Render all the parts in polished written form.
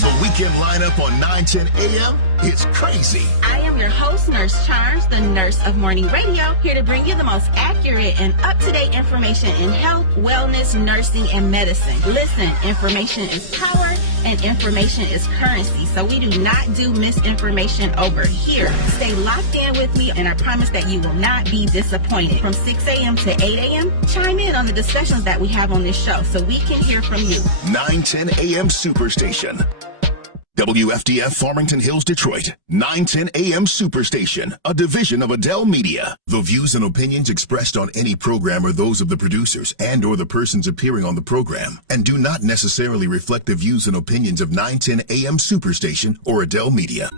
The weekend lineup on 910 AM, it's crazy. I am your host, Nurse Charms, the nurse of morning radio, here to bring you the most accurate and up-to-date information in health, wellness, nursing, and medicine. Listen, information is power and information is currency, so we do not do misinformation over here. Stay locked in with me, and I promise that you will not be disappointed. From 6 a.m. to 8 a.m., chime in on the discussions that we have on this show so we can hear from you. 910 AM Superstation. WFDF Farmington Hills, Detroit. 910 AM Superstation, a division of Adele Media. The views and opinions expressed on any program are those of the producers and or the persons appearing on the program and do not necessarily reflect the views and opinions of 910 AM Superstation or Adele Media.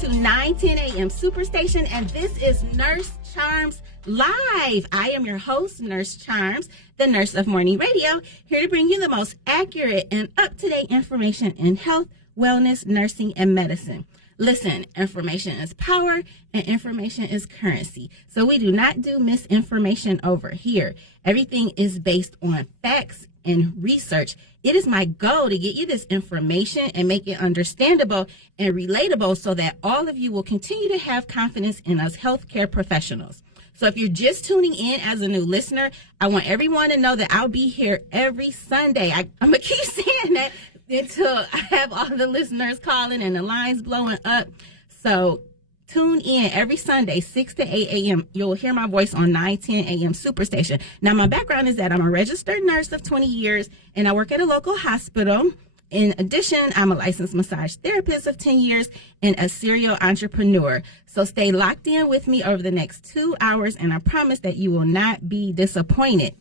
To 910 AM Superstation, and this is Nurse Charms Live. I am your host, Nurse Charms, the nurse of morning radio, here to bring you the most accurate and up-to-date information in health, wellness, nursing, and medicine. Listen, information is power and information is currency, so we do not do misinformation over here. Everything is based on facts and research. It is my goal to get you this information and make it understandable and relatable so that all of you will continue to have confidence in us healthcare professionals. So if you're just tuning in as a new listener, I want everyone to know that I'll be here every Sunday. I'm going to keep saying that until I have all the listeners calling and the lines blowing up. So tune in every Sunday, 6 to 8 a.m. You'll hear my voice on 910 a.m. Superstation. Now, my background is that I'm a registered nurse of 20 years, and I work at a local hospital. In addition, I'm a licensed massage therapist of 10 years and a serial entrepreneur. So stay locked in with me over the next 2 hours, and I promise that you will not be disappointed.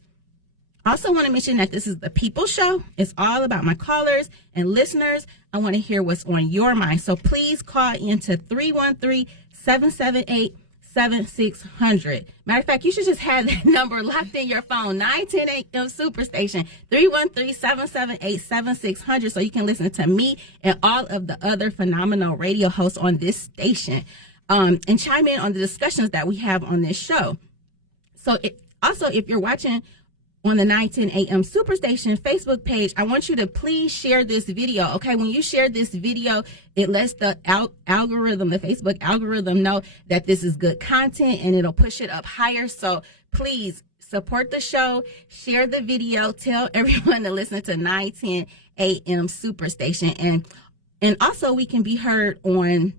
I also want to mention that this is the People Show. It's all about my callers and listeners. I want to hear what's on your mind. So please call into 313-778-7600. Matter of fact, you should just have that number locked in your phone, 910 AM Superstation, 313-778-7600, so you can listen to me and all of the other phenomenal radio hosts on this station and chime in on the discussions that we have on this show. So also, if you're watching on the 910 AM Superstation Facebook page, I want you to please share this video, okay? When you share this video, it lets the algorithm, the Facebook algorithm, know that this is good content, and it'll push it up higher. So please support the show, share the video, tell everyone to listen to 910 AM Superstation. And also, we can be heard on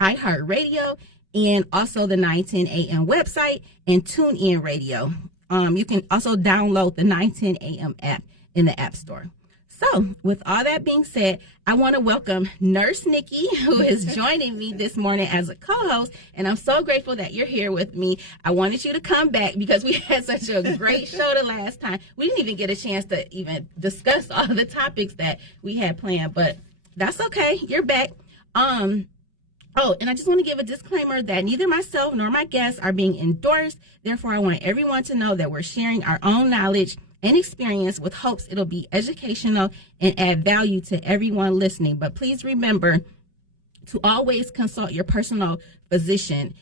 iHeartRadio and also the 910 AM website and TuneIn Radio. You can also download the 910 AM app in the App Store. So, with all that being said, I want to welcome Nurse Nikki, who is joining me this morning as a co-host, and I'm so grateful that you're here with me. I wanted you to come back because we had such a great show the last time. We didn't even get a chance to even discuss all the topics that we had planned, but that's okay. You're back. Oh, and I just want to give a disclaimer that neither myself nor my guests are being endorsed. Therefore, I want everyone to know that we're sharing our own knowledge and experience with hopes it'll be educational and add value to everyone listening. But please remember to always consult your personal physician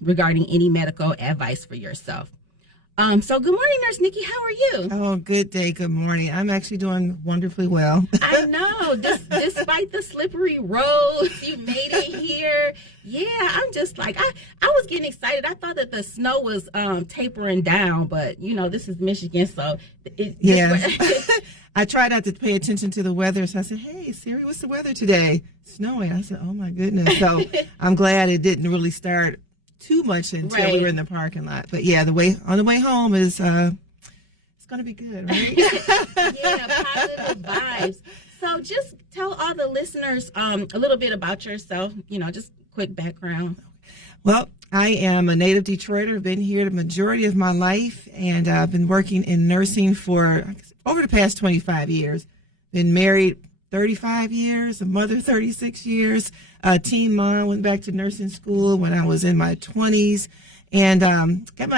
regarding any medical advice for yourself. So good morning, Nurse Nikki. How are you? Oh, good day. Good morning. I'm actually doing wonderfully well. I know. Despite the slippery roads, you made it here. Yeah, I'm just like, I was getting excited. I thought that the snow was tapering down, but, you know, this is Michigan, so. I tried not to pay attention to the weather, so I said, hey, Siri, what's the weather today? Snowing. I said, oh, my goodness. So I'm glad it didn't really start too much until we were in the parking lot. But yeah, on the way home is it's gonna be good, right? Yeah, positive vibes. So just tell all the listeners a little bit about yourself, you know, just quick background. Well, I am a native Detroiter. I've been here the majority of my life, and I've been working in nursing for over the past 25 years. Been married 35 years, a mother 36 years, a teen mom, went back to nursing school when I was in my 20s, and got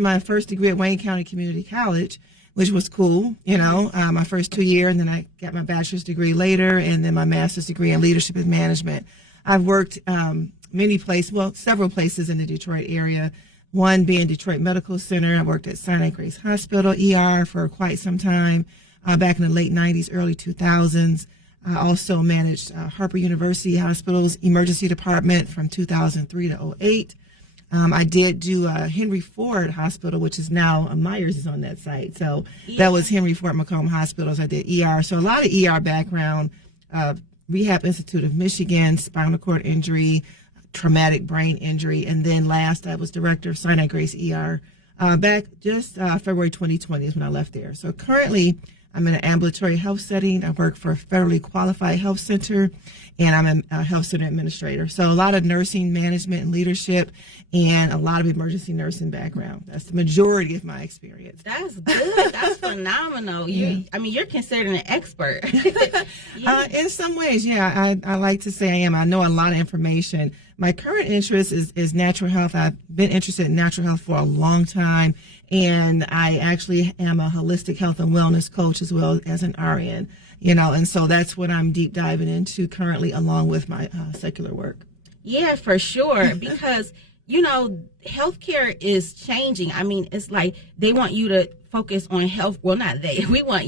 my first degree at Wayne County Community College, which was cool, my first 2 years, and then I got my bachelor's degree later, and then my master's degree in leadership and management. I've worked several places in the Detroit area, one being Detroit Medical Center. I worked at Sinai Grace Hospital, ER, for quite some time, back in the late 90s, early 2000s. I also managed Harper University Hospital's emergency department from 2003 to 2008. I did do Henry Ford Hospital, which is now Myers is on that site. So that was Henry Ford Macomb Hospitals. I did ER. So a lot of ER background, Rehab Institute of Michigan, spinal cord injury, traumatic brain injury. And then last, I was director of Sinai Grace ER back just February 2020 is when I left there. So currently, I'm in an ambulatory health setting. I work for a federally qualified health center, and I'm a health center administrator. So a lot of nursing management and leadership, and a lot of emergency nursing background. That's the majority of my experience. That's good. That's phenomenal. You're considered an expert. In some ways, yeah. I like to say I am. I know a lot of information. My current interest is natural health. I've been interested in natural health for a long time, and I actually am a holistic health and wellness coach as well as an RN, and so that's what I'm deep diving into currently along with my secular work. Yeah, for sure, because, healthcare is changing. I mean, it's like they want you to focus on health. Well, not they. We want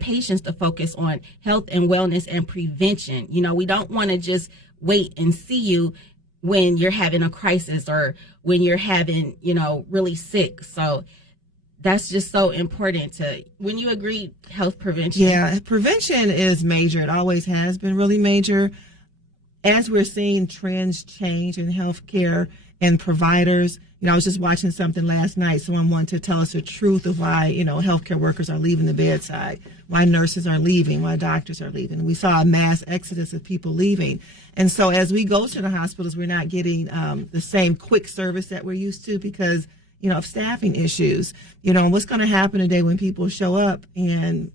patients to focus on health and wellness and prevention. We don't want to just wait and see you when you're having a crisis or when you're having, really sick. So that's just so important when you agree, health prevention. Yeah, prevention is major. It always has been really major. As we're seeing trends change in healthcare and providers, I was just watching something last night. Someone wanted to tell us the truth of why, healthcare workers are leaving the bedside, why nurses are leaving, why doctors are leaving. We saw a mass exodus of people leaving. And so as we go to the hospitals, we're not getting the same quick service that we're used to because, of staffing issues. What's going to happen today when people show up and,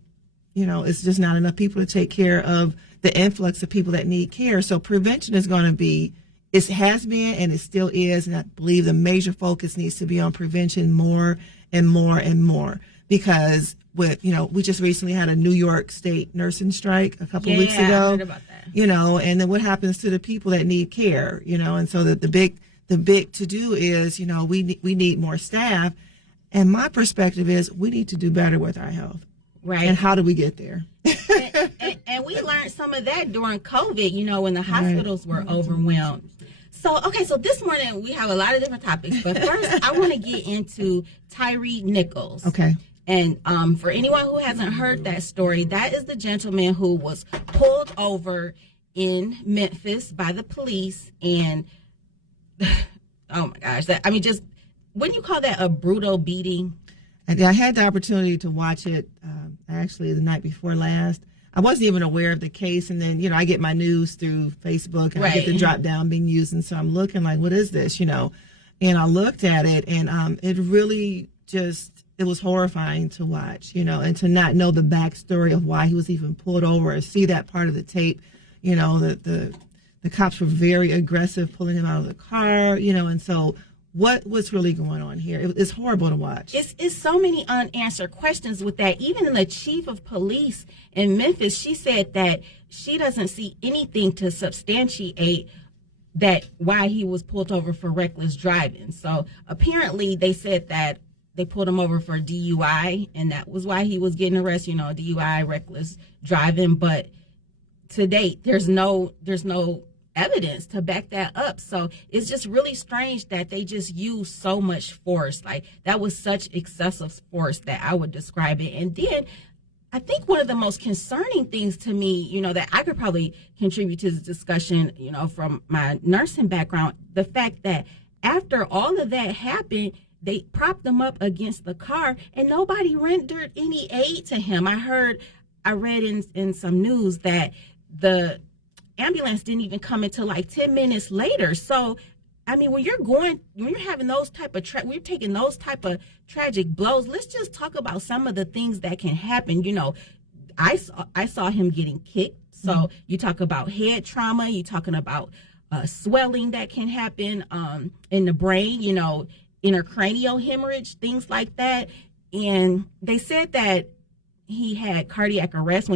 it's just not enough people to take care of the influx of people that need care. So prevention is going to be, it has been and it still is, and I believe the major focus needs to be on prevention more and more and more because we just recently had a New York State nursing strike a couple of weeks ago. I heard about that. And then what happens to the people that need care, and so the big to do is, we need more staff. And my perspective is we need to do better with our health. Right. And how do we get there? and we learned some of that during COVID, when the hospitals were overwhelmed. So this morning we have a lot of different topics, but first I want to get into Tyre Nichols. Okay. And for anyone who hasn't heard that story, that is the gentleman who was pulled over in Memphis by the police, and oh my gosh, just wouldn't you call that a brutal beating? I had the opportunity to watch it actually the night before last. I wasn't even aware of the case, and then I get my news through Facebook, and right. I get the drop down being used, and so I'm looking like, what is this, And I looked at it, and it really it was horrifying to watch, and to not know the backstory of why he was even pulled over, or see that part of the tape, the cops were very aggressive pulling him out of the car, and so. What's really going on here? It's horrible to watch. It's so many unanswered questions with that. Even the chief of police in Memphis, she said that she doesn't see anything to substantiate that why he was pulled over for reckless driving. So apparently they said that they pulled him over for DUI, and that was why he was getting arrested, DUI, reckless driving. But to date, there's no evidence to back that up. So it's just really strange that they just use so much force. Like that was such excessive force that I would describe it. And then I think one of the most concerning things to me, that I could probably contribute to this discussion, from my nursing background, the fact that after all of that happened, they propped him up against the car and nobody rendered any aid to him. I read in some news that the ambulance didn't even come until like 10 minutes later. So I mean, when you're having those type of, when you're taking those type of tragic blows, let's just talk about some of the things that can happen. You know, I saw him getting kicked. So you talk about head trauma, you're talking about swelling that can happen in the brain, you know, intracranial hemorrhage, things like that. And they said that he had cardiac arrest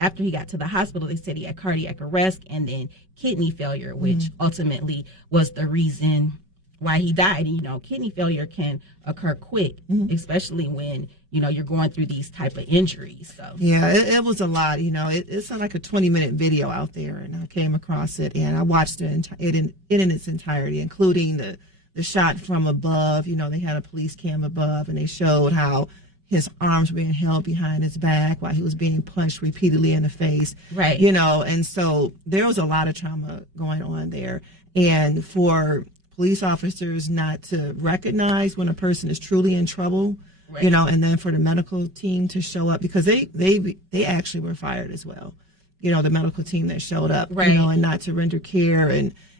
after he got to the hospital. They said he had cardiac arrest and then kidney failure, which ultimately was the reason why he died. And, you know, kidney failure can occur quick, especially when, you know, you're going through these type of injuries. So yeah, it was a lot. You know, it's like a 20-minute video out there, and I came across it, and I watched it in its entirety, including the shot from above. You know, they had a police cam above, and they showed how his arms were being held behind his back while he was being punched repeatedly in the face. Right. You know, and so there was a lot of trauma going on there. And for police officers not to recognize when a person is truly in trouble, right, you know, and then for the medical team to show up, because they actually were fired as well. You know, the medical team that showed up, right, you know, and not to render care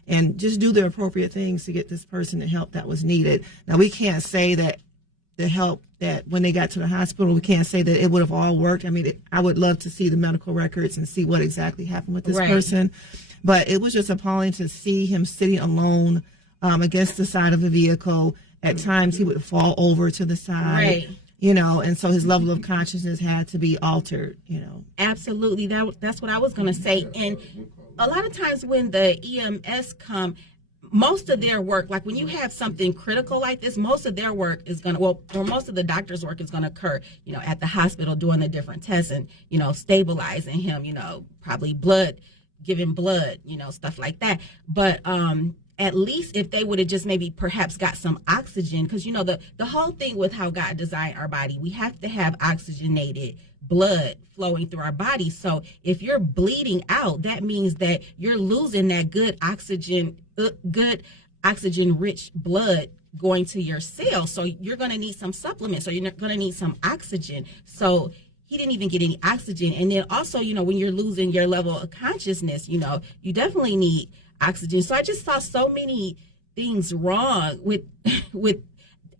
and just do the appropriate things to get this person the help that was needed. Now, we can't say that the help that when they got to the hospital, we can't say that it would have all worked. I mean, I would love to see the medical records and see what exactly happened with this person. But it was just appalling to see him sitting alone against the side of a vehicle. At times, he would fall over to the side, you know, and so his level of consciousness had to be altered, you know. Absolutely. That's what I was going to say. And a lot of times when the EMS come, most of their work, like when you have something critical like this, most of their work is going to, or most of the doctor's work is going to occur, you know, at the hospital doing the different tests and, you know, stabilizing him, you know, probably giving blood, you know, stuff like that. But at least if they would have just maybe perhaps got some oxygen, because, you know, the whole thing with how God designed our body, we have to have oxygenated blood flowing through our body. So if you're bleeding out, that means that you're losing that good oxygen rich blood going to your cells. So you're going to need some supplements, or you're going to need some oxygen. So he didn't even get any oxygen. And then also, you know, when you're losing your level of consciousness, you know, you definitely need oxygen. So I just saw so many things wrong with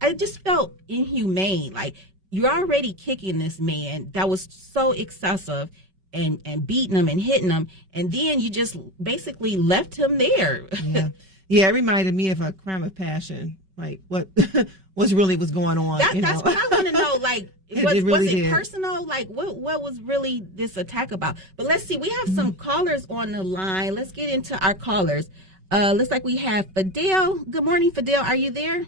I just felt inhumane. Like, you're already kicking this man that was so excessive and beating him and hitting him, and then you just basically left him there. Yeah, it reminded me of a crime of passion. Like, what was going on? That's what I want to know. Like, was it personal? Like, what was really this attack about? But let's see. We have some callers on the line. Let's get into our callers. Looks like we have Fidel. Good morning, Fidel. Are you there?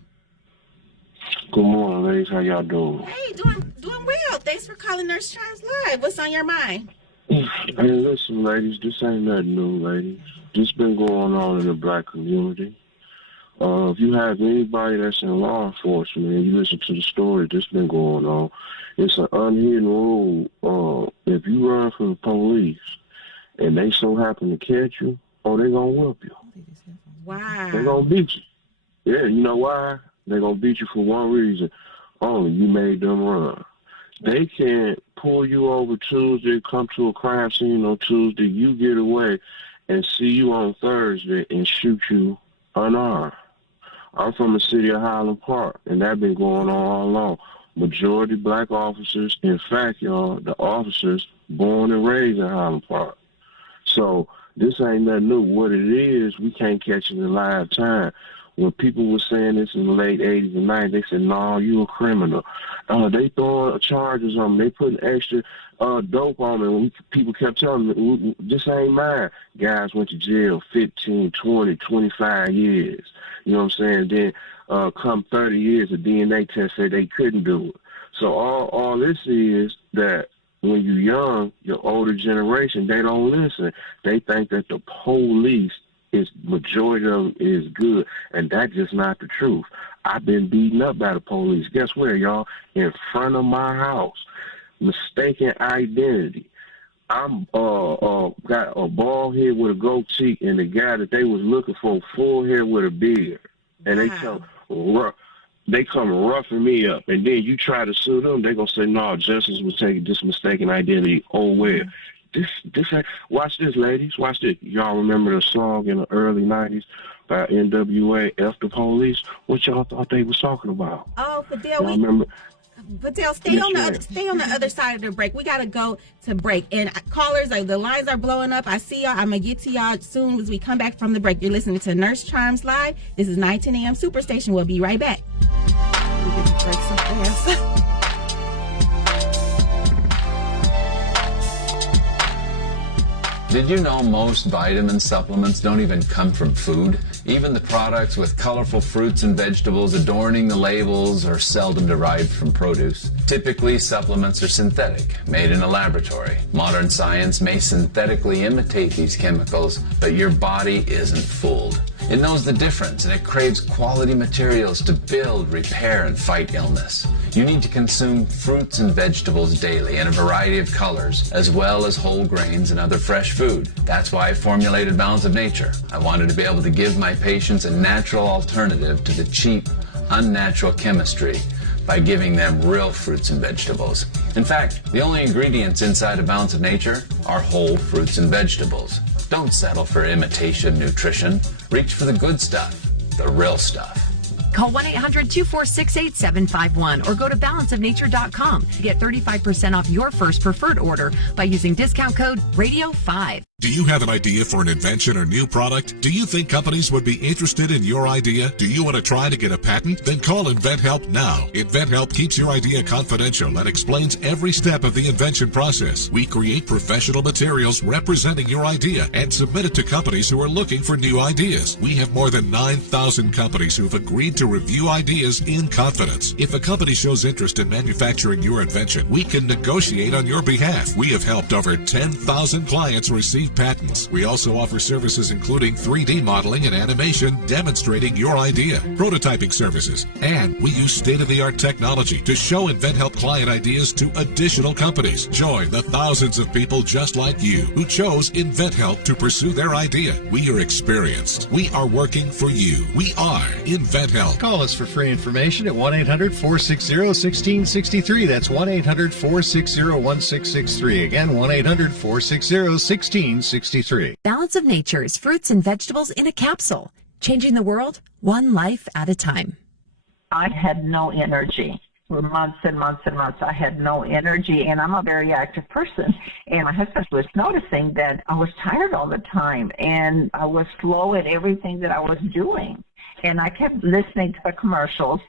Good morning, ladies. How y'all doing? Hey, doing well. Thanks for calling Nurse Chimes Live. What's on your mind? Hey, listen, ladies. This ain't nothing new, ladies. This been going on in the black community. If you have anybody that's in law enforcement and you listen to the story, this been going on. It's an unhidden rule. If you run from the police and they so happen to catch you, they gonna whoop you. Wow. They gonna beat you. Yeah, you know why? They gonna beat you for one reason only: you made them run. They can't pull you over Tuesday, come to a crime scene on Tuesday, you get away, and see you on Thursday and shoot you unarmed. I'm from the city of Highland Park, and that's been going on all along. Majority black officers. In fact, y'all, the officers born and raised in Highland Park. So this ain't nothing new. What it is, we can't catch it in live time. When people were saying this in the late 80s and 90s, they said, no, you a criminal. They throwing charges on me. They putting extra dope on me. And people kept telling me, this ain't mine. Guys went to jail 15, 20, 25 years. You know what I'm saying? Then come 30 years, the DNA test said they couldn't do it. So all this is that when you're young, your older generation, they don't listen. They think that the police majority of them is good, and that's just not the truth. I've been beaten up by the police. Guess where, y'all? In front of my house. Mistaken identity. I'm got a bald head with a goatee, and the guy that they was looking for, full hair with a beard. And they come roughing me up, and then you try to sue them, they gonna say, no, justice was taking this mistaken identity. Oh, where? Watch this, ladies. Watch this. Y'all remember the song in the early 90s by NWA, F the Police? What y'all thought they was talking about? Oh, Fidel, Y'all remember? Fidel, stay on the other side of the break. We gotta go to break. And callers, the lines are blowing up. I see y'all. I'm gonna get to y'all soon as we come back from the break. You're listening to Nurse Charms Live. This is 910 AM Superstation. We'll be right back. We get to break so fast. Did you know most vitamin supplements don't even come from food? Even the products with colorful fruits and vegetables adorning the labels are seldom derived from produce. Typically, supplements are synthetic, made in a laboratory. Modern science may synthetically imitate these chemicals, but your body isn't fooled. It knows the difference, and it craves quality materials to build, repair, and fight illness. You need to consume fruits and vegetables daily in a variety of colors, as well as whole grains and other fresh food. That's why I formulated Balance of Nature. I wanted to be able to give my patients a natural alternative to the cheap, unnatural chemistry by giving them real fruits and vegetables. In fact, the only ingredients inside of Balance of Nature are whole fruits and vegetables. Don't settle for imitation nutrition. Reach for the good stuff, the real stuff. Call 1-800-246-8751 or go to balanceofnature.com to get 35% off your first preferred order by using discount code RADIO5. Do you have an idea for an invention or new product? Do you think companies would be interested in your idea? Do you want to try to get a patent? Then call InventHelp now. InventHelp keeps your idea confidential and explains every step of the invention process. We create professional materials representing your idea and submit it to companies who are looking for new ideas. We have more than 9,000 companies who've agreed to review ideas in confidence. If a company shows interest in manufacturing your invention, we can negotiate on your behalf. We have helped over 10,000 clients receive patents. We also offer services including 3D modeling and animation demonstrating your idea, prototyping services, and we use state-of-the-art technology to show InventHelp client ideas to additional companies. Join the thousands of people just like you who chose InventHelp to pursue their idea. We are experienced. We are working for you. We are InventHelp. Call us for free information at 1-800-460-1663. That's 1-800-460-1663. Again, 1-800-460-1663. Balance of Nature is fruits and vegetables in a capsule, changing the world one life at a time. I had no energy. For months and months and months, I had no energy, and I'm a very active person. And my husband was noticing that I was tired all the time, and I was slow at everything that I was doing. And I kept listening to the commercials,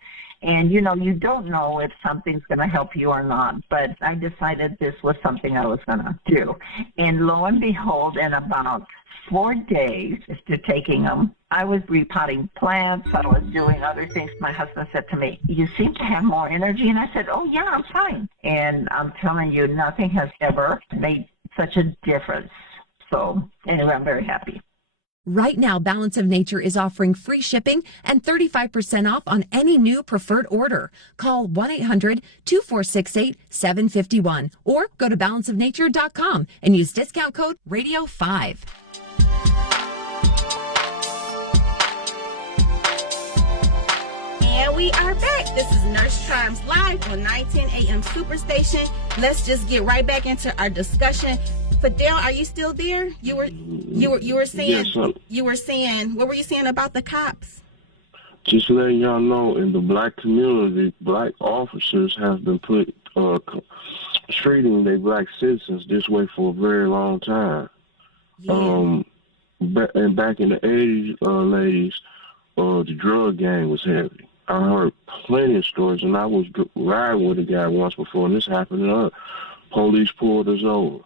and, you don't know if something's going to help you or not, but I decided this was something I was going to do. And lo and behold, in about 4 days after taking them, I was repotting plants. I was doing other things. My husband said to me, "You seem to have more energy." And I said, "Oh, yeah, I'm fine." And I'm telling you, nothing has ever made such a difference. So anyway, I'm very happy. Right now, Balance of Nature is offering free shipping and 35% off on any new preferred order. Call 1-800-246-8751 or go to balanceofnature.com and use discount code RADIO5. And we are back. This is Nurse Charms Live on 910 AM Superstation. Let's just get right back into our discussion. Fidel, are you still there? You were saying, Yes, you were saying, what were you saying about the cops? Just letting y'all know, in the black community, black officers have been treating their black citizens this way for a very long time. Yeah. Back in the 80s, ladies, the drug gang was heavy. I heard plenty of stories, and I was riding with a guy once before, and this happened. Police pulled us over.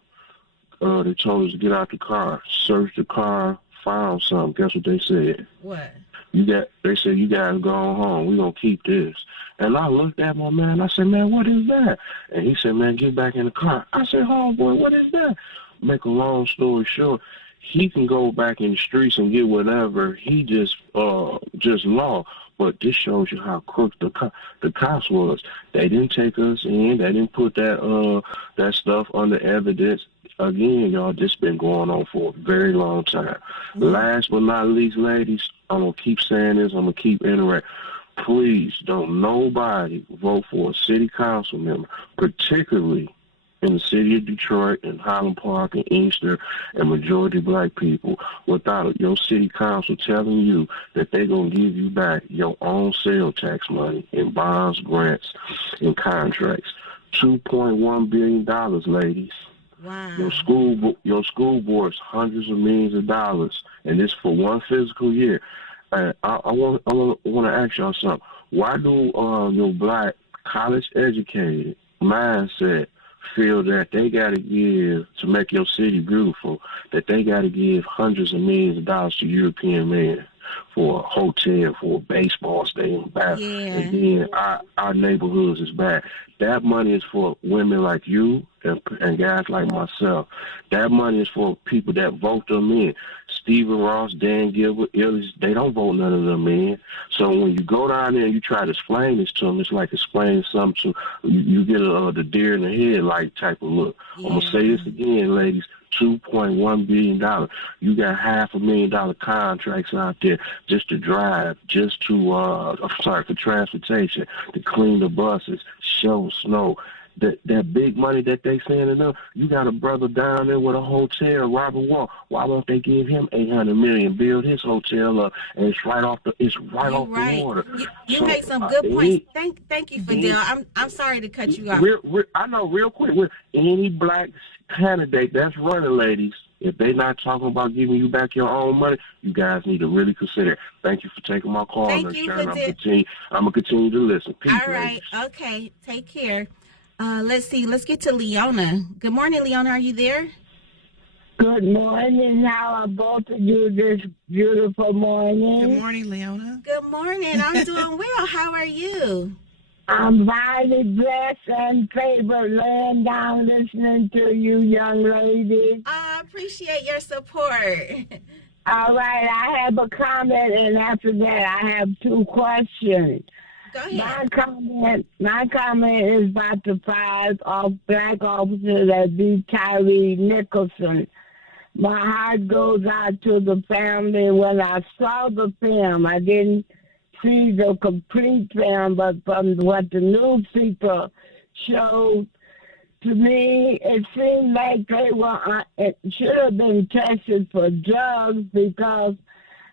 They told us to get out the car, searched the car, found something. Guess what they said? What? They said, "You guys go home. We're going to keep this." And I looked at my man. I said, "Man, what is that?" And he said, "Man, get back in the car." I said, "Homeboy, what is that?" Make a long story short, he can go back in the streets and get whatever. He just law. But this shows you how crooked the cops was. They didn't take us in. They didn't put that stuff under evidence. Again, y'all, this been going on for a very long time. Last but not least, ladies, I'm going to keep saying this. I'm going to keep interacting. Please don't nobody vote for a city council member, particularly in the city of Detroit and Highland Park and Inkster and majority black people without your city council telling you that they're going to give you back your own sales tax money in bonds, grants, and contracts. $2.1 billion, ladies. Wow. Your school board's hundreds of millions of dollars, and this for one fiscal year. I want to ask y'all something. Why do your black college-educated mindset feel that they got to give, to make your city beautiful, that they got to give hundreds of millions of dollars to European men for a hotel, for a baseball stadium, and then our neighborhoods is bad? That money is for women like you and guys like myself. That money is for people that vote them in. Stephen Ross, Dan Gilbert, Illis, they don't vote none of them in. So when you go down there and you try to explain this to them, it's like explaining something to you get the deer in the headlight type of look. I'm going to say this again, ladies. $2.1 billion. You got $500,000 contracts out there just to drive, just to, for transportation, to clean the buses, shovel snow. That big money that they sending them, you got a brother down there with a hotel, Robert Wall. Why won't they give him $800 million, build his hotel up, and it's right off the water? You make some good points. Thank you, Fidel. I'm sorry to cut you off. I know, real quick. Any black candidate that's running, ladies, if they're not talking about giving you back your own money, you guys need to really consider it. Thank you for taking my call. Thank you, Fidel. I'm going to continue to listen. Peace, all right. ladies. Okay. Take care. Let's see. Let's get to Leona. Good morning, Leona. Are you there? Good morning. How are both of you this beautiful morning? Good morning, Leona. Good morning. I'm doing well. How are you? I'm highly blessed and favored laying down listening to you young ladies. I appreciate your support. All right. I have a comment, and after that, I have two questions. Go ahead. My comment is about the 5 black officers that beat Tyre Nichols. My heart goes out to the family. When I saw the film, I didn't see the complete film, but from what the news people showed, to me, it seemed like they were, it should have been tested for drugs, because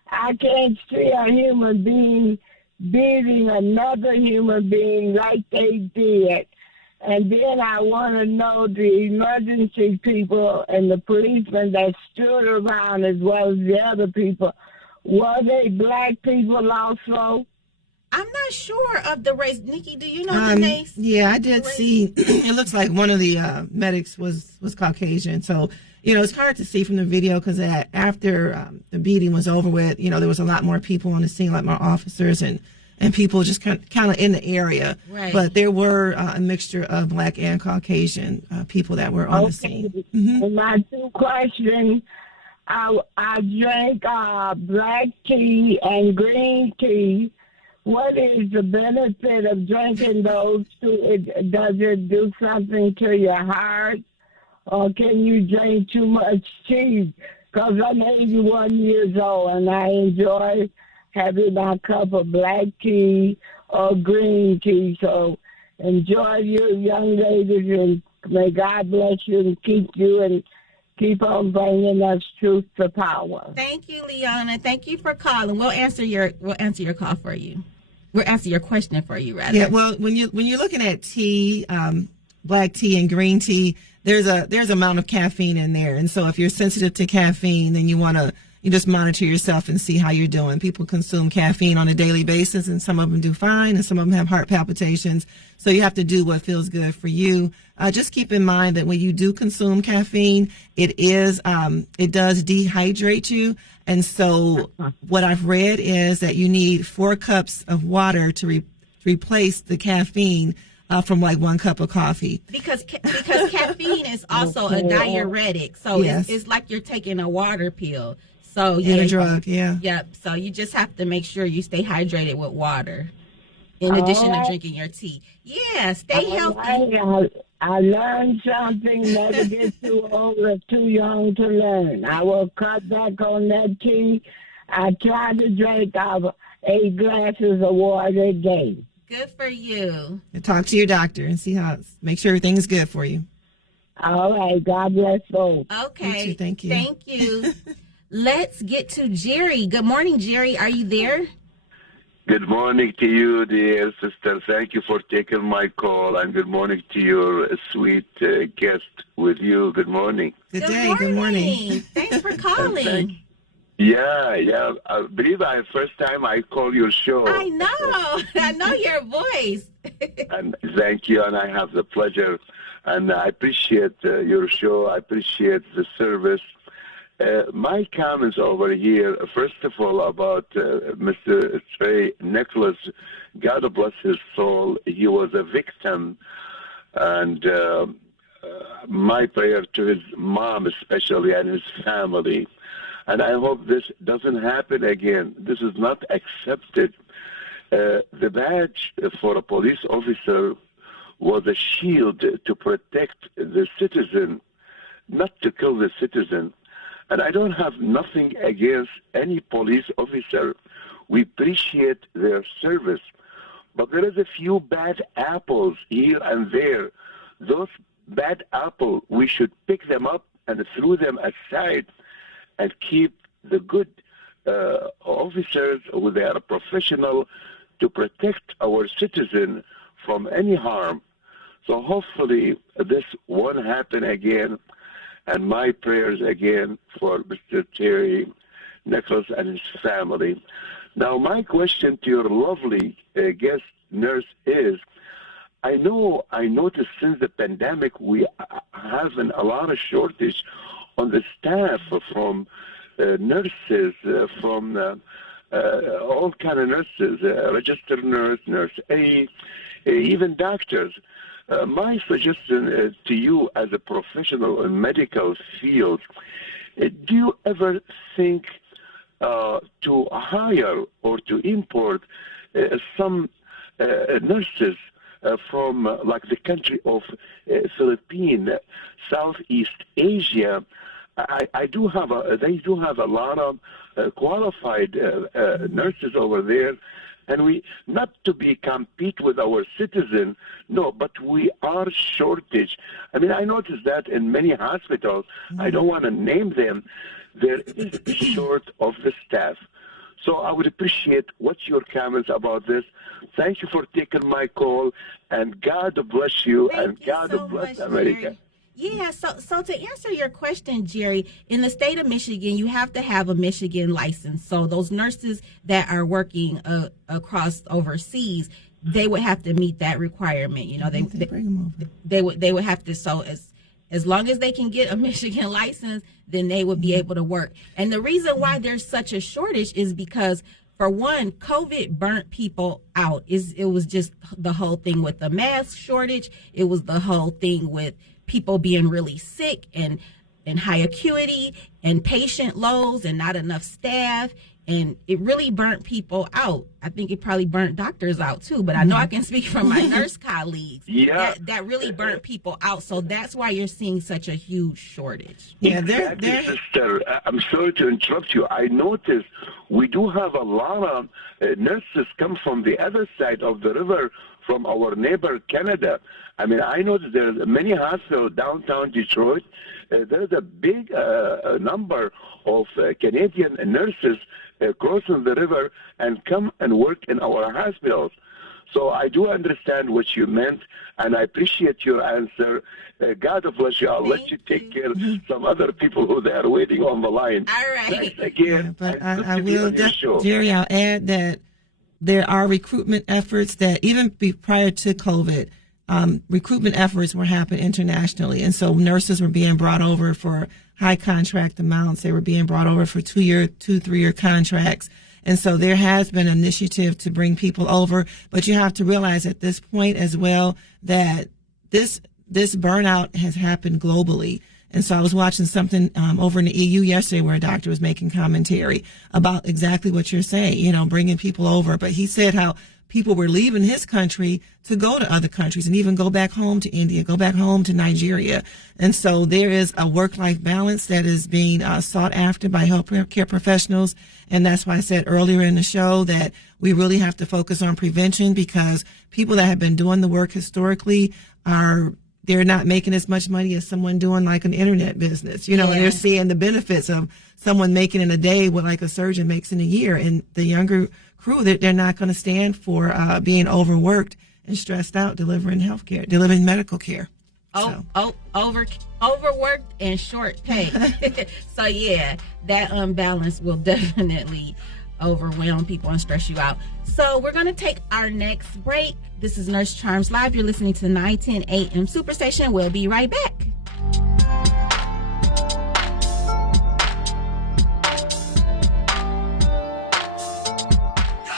I can't see a human being beating another human being like they did. And then I want to know the emergency people and the policemen that stood around, as well as the other people, were they black people also? I'm not sure of the race. Nikki, do you know the names? Yeah, I did see. It looks like one of the medics was Caucasian. So, it's hard to see from the video, because after the beating was over with, there was a lot more people on the scene, like more officers and people just kind of in the area. Right. But there were a mixture of black and Caucasian people that were on the scene. Mm-hmm. And my two questions, I drank black tea and green tea. What is the benefit of drinking those two? Does it do something to your heart? Or can you drink too much tea? Because I'm 81 years old and I enjoy having my cup of black tea or green tea. So enjoy you, young ladies, and may God bless you and keep you and keep on bringing us truth to power. Thank you, Leona. Thank you for calling. We'll answer your call for you. We'll answer your question for you, rather. Yeah. Well, when you're looking at tea, black tea and green tea, there's amount of caffeine in there, and so if you're sensitive to caffeine, then you just monitor yourself and see how you're doing. People consume caffeine on a daily basis, and some of them do fine, and some of them have heart palpitations. So you have to do what feels good for you. Just keep in mind that when you do consume caffeine, it does dehydrate you. And so what I've read is that you need 4 cups of water to replace the caffeine from like 1 cup of coffee. Because caffeine is also a diuretic. So it's like you're taking a water pill. So and a drug, yeah. Yep. So you just have to make sure you stay hydrated with water, in addition to drinking your tea. Yeah, stay healthy. I learned something. Never get too old or too young to learn. I will cut back on that tea. I try to drink 8 glasses of water a day. Good for you. And talk to your doctor and make sure everything is good for you. All right. God bless both. Okay. You too. Thank you. Thank you. Let's get to Jerry. Good morning, Jerry. Are you there? Good morning to you, dear sister. Thank you for taking my call, and good morning to your sweet guest with you. Good morning. Good day. Good morning. Thanks for calling. Yeah. I believe first time I call your show. I know. I know your voice. And thank you, and I have the pleasure. And I appreciate your show. I appreciate the service. My comments over here, first of all, about Mr. Tyre Nichols. God bless his soul. He was a victim, and my prayer to his mom especially and his family. And I hope this doesn't happen again. This is not accepted. The badge for a police officer was a shield to protect the citizen, not to kill the citizen. And I don't have nothing against any police officer. We appreciate their service. But there is a few bad apples here and there. Those bad apples, we should pick them up and throw them aside and keep the good officers who they are professional to protect our citizen from any harm. So hopefully this won't happen again. And my prayers again for Mr. Tyre Nichols and his family. Now, my question to your lovely guest nurse is, I noticed since the pandemic we have a lot of shortage on the staff from nurses, from all kind of nurses, registered nurse, nurse A, even doctors. My suggestion to you as a professional in medical field, do you ever think to hire or to import some nurses from like the country of Philippines, Southeast Asia? They do have a lot of qualified nurses over there. And we, not to be compete with our citizen, no, but we are shortage. I mean, I noticed that in many hospitals, I don't want to name them, there is short of the staff. So I would appreciate what's your comments about this. Thank you for taking my call, and God bless you, and God bless America. Jerry. Yeah, so to answer your question, Jerry, in the state of Michigan, you have to have a Michigan license. So those nurses that are working across overseas, they would have to meet that requirement. You know, they bring them over. They would have to. So as long as they can get a Michigan license, then they would be able to work. And the reason why there's such a shortage is because, for one, COVID burnt people out. It was just the whole thing with the mask shortage. It was the whole thing with people being really sick and high acuity and patient loads and not enough staff. And it really burnt people out. I think it probably burnt doctors out too, but I know I can speak from my nurse colleagues. Yeah. That really burnt people out. So that's why you're seeing such a huge shortage. Yeah, sister, I'm sorry to interrupt you. I noticed we do have a lot of nurses come from the other side of the river, from our neighbor Canada. I mean, I know that there's many hospitals downtown Detroit. There's a big number of Canadian nurses crossing the river and come and work in our hospitals. So I do understand what you meant, and I appreciate your answer. God bless you. I'll let you take care of some other people who they are waiting on the line. All right. Thanks again. Yeah, but I will, Jerry, I'll add that there are recruitment efforts that even prior to COVID, recruitment efforts were happening internationally. And so nurses were being brought over for high contract amounts. They were being brought over for 3-year contracts. And so there has been an initiative to bring people over. But you have to realize at this point as well that this burnout has happened globally. And so I was watching something over in the EU yesterday where a doctor was making commentary about exactly what you're saying, bringing people over. But he said how people were leaving his country to go to other countries and even go back home to India, go back home to Nigeria. And so there is a work-life balance that is being sought after by healthcare professionals. And that's why I said earlier in the show that we really have to focus on prevention, because people that have been doing the work historically they're not making as much money as someone doing like an internet business, and they're seeing the benefits of someone making in a day what like a surgeon makes in a year. And the younger crew, they're not going to stand for being overworked and stressed out delivering healthcare, delivering medical care. Overworked and short pay. So yeah, that unbalance will definitely overwhelm people and stress you out. So we're going to take our next break. This is Nurse Charms Live. You're listening to 910 AM Superstation. We'll be right back.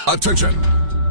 Attention!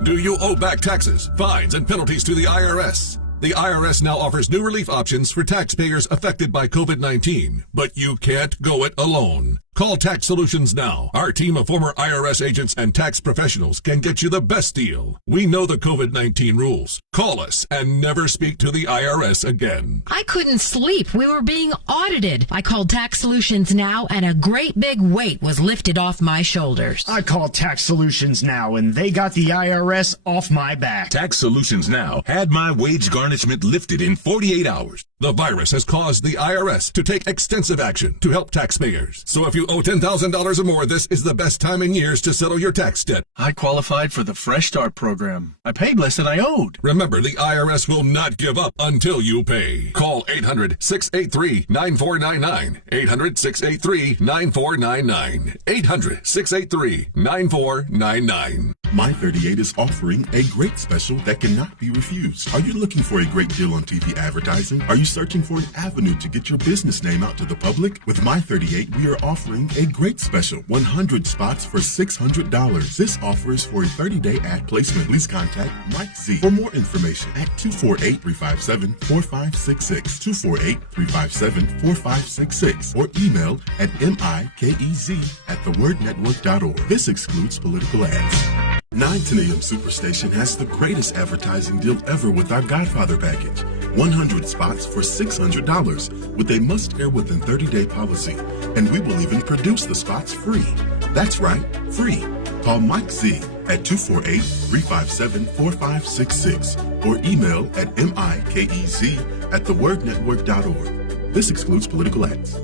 Do you owe back taxes, fines, and penalties to the IRS? The IRS now offers new relief options for taxpayers affected by COVID-19, but you can't go it alone. Call Tax Solutions now. Our team of former IRS agents and tax professionals can get you the best deal. We know the COVID-19 rules. Call us and never speak to the IRS again. I couldn't sleep. We were being audited. I called Tax Solutions now, and a great big weight was lifted off my shoulders. I called Tax Solutions now, and they got the IRS off my back. Tax Solutions now had my wage garnishment lifted in 48 hours. The virus has caused the IRS to take extensive action to help taxpayers. So if you owe $10,000 or more, this is the best time in years to settle your tax debt. I qualified for the Fresh Start program. I paid less than I owed. Remember, the IRS will not give up until you pay. Call 800-683-9499. 800-683-9499. 800-683-9499. My38 is offering a great special that cannot be refused. Are you looking for a great deal on TV advertising? Are you searching for an avenue to get your business name out to the public? With My38, we are offering a great special, 100 spots for $600. This offer is for a 30-day ad placement. Please contact Mike Z for more information at 248-357-4566, 248-357-4566, or email at mikez@thewordnetwork.org. This excludes political ads. 910 AM Superstation has the greatest advertising deal ever with our Godfather package. 100 spots for $600 with a must-air within 30-day policy. And we will even produce the spots free. That's right, free. Call Mike Z at 248-357-4566 or email at mikez@thewordnetwork.org. This excludes political ads.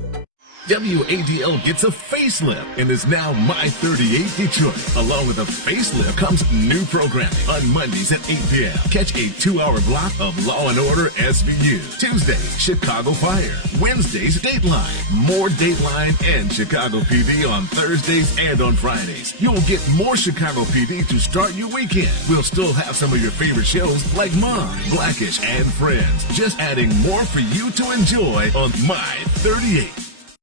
WADL gets a facelift and is now My 38 Detroit. Along with a facelift comes new programming on Mondays at 8 p.m. Catch a 2-hour block of Law & Order SVU. Tuesdays, Chicago Fire. Wednesdays, Dateline. More Dateline and Chicago PD on Thursdays and on Fridays. You'll get more Chicago PD to start your weekend. We'll still have some of your favorite shows like Mom, Blackish, and Friends. Just adding more for you to enjoy on My 38.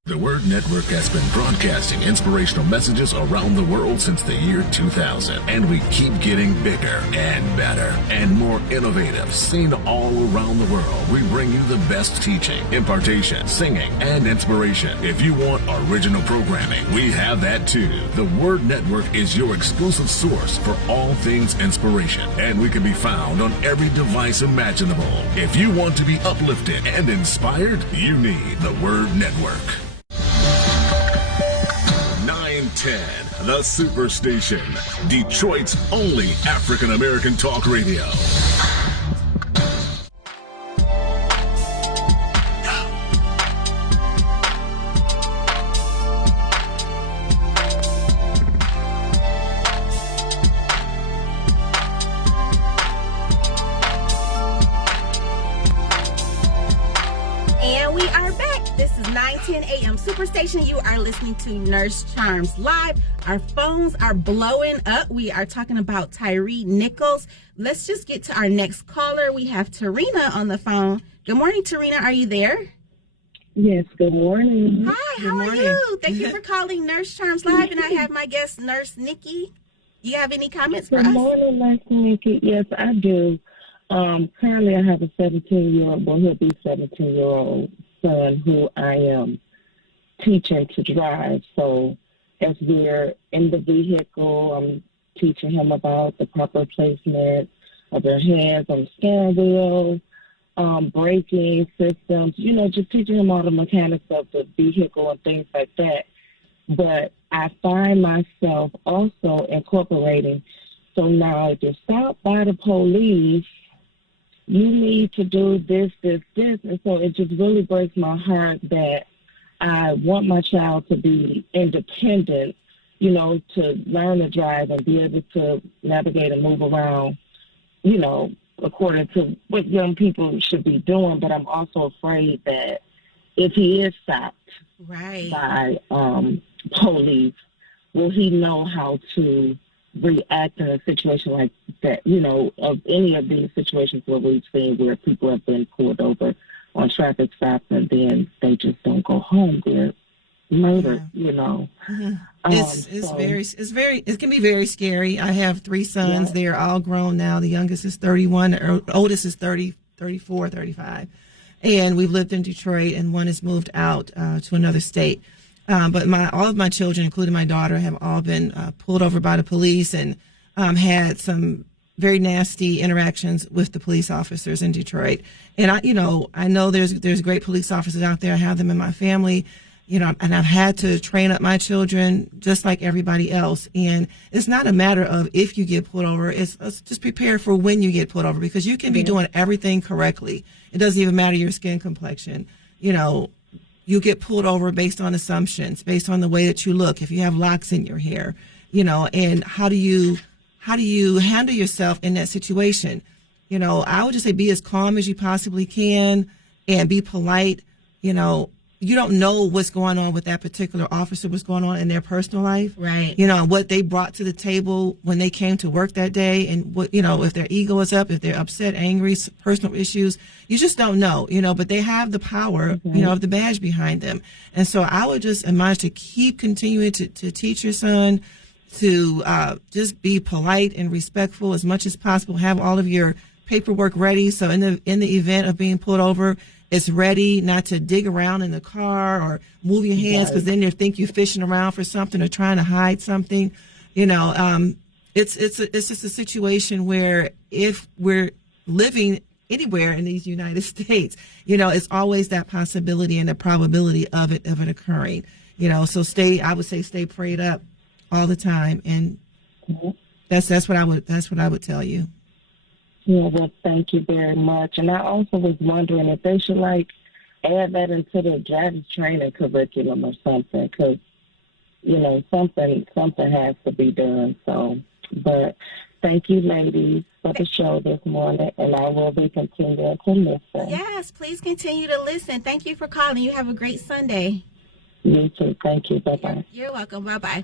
The Word Network has been broadcasting inspirational messages around the world since the year 2000, and we keep getting bigger and better and more innovative. Seen all around the world, we bring you the best teaching, impartation, singing, and inspiration. If you want original programming, we have that too. The Word Network is your exclusive source for all things inspiration, and we can be found on every device imaginable. If you want to be uplifted and inspired, you need the Word Network. 910, the Superstation, Detroit's only African-American talk radio. And we are back. This is 910 AM Superstation. You are listening to Nurse Charms Live. Our phones are blowing up. We are talking about Tyre Nichols. Let's just get to our next caller. We have Tarina on the phone. Good morning, Tarina. Are you there? Yes, good morning. Hi, how are you? Thank you for calling Nurse Charms Live. And I have my guest, Nurse Nikki. You have any comments for us? Good morning, Nurse Nikki. Yes, I do. Currently, I have a 17-year-old, well, he'll be 17-year-old son who I am teaching to drive. So as we're in the vehicle, I'm teaching him about the proper placement of their hands on the steering wheel, braking systems, just teaching him all the mechanics of the vehicle and things like that. But I find myself also incorporating, so now if you're stopped by the police you need to do this, this, this. And so it just really breaks my heart that I want my child to be independent, you know, to learn to drive and be able to navigate and move around, you know, according to what young people should be doing. But I'm also afraid that if he is stopped by police, will he know how to react in a situation like that, you know, of any of these situations where we've seen where people have been pulled over on traffic stops and then they just don't go home. They're murdered, you know. Mm-hmm. It can be very scary. I have 3 sons. Yeah. They're all grown now. The youngest is 31, the oldest is 30, 34, 35. And we've lived in Detroit, and one has moved out to another state. But all of my children, including my daughter, have all been pulled over by the police and had some very nasty interactions with the police officers in Detroit. And I know there's great police officers out there. I have them in my family, you know, and I've had to train up my children just like everybody else. And it's not a matter of if you get pulled over. Let's just prepare for when you get pulled over, because you can be doing everything correctly. It doesn't even matter your skin complexion. You know, you get pulled over based on assumptions, based on the way that you look, if you have locks in your hair, you know, and how do you handle yourself in that situation? You know, I would just say be as calm as you possibly can and be polite. You know, you don't know what's going on with that particular officer, what's going on in their personal life. Right. You know, what they brought to the table when they came to work that day, and what, you know, if their ego is up, if they're upset, angry, personal issues, you just don't know, you know, but they have the power, you know, of the badge behind them. And so I would just advise to keep continuing to teach your son to just be polite and respectful as much as possible. Have all of your paperwork ready. So in the event of being pulled over, it's ready, not to dig around in the car or move your hands, because then they think you're fishing around for something or trying to hide something. You know, it's just a situation where if we're living anywhere in these United States, you know, it's always that possibility and the probability of it occurring. You know, so I would say stay prayed up all the time, and that's what I would tell you. Yeah, well, thank you very much. And I also was wondering if they should, add that into the driver's training curriculum or something, because, you know, something has to be done. So, but thank you, ladies, for the show this morning, and I will be continuing to listen. Yes, please continue to listen. Thank you for calling. You have a great Sunday. You too. Thank you. Bye-bye. You're welcome. Bye-bye.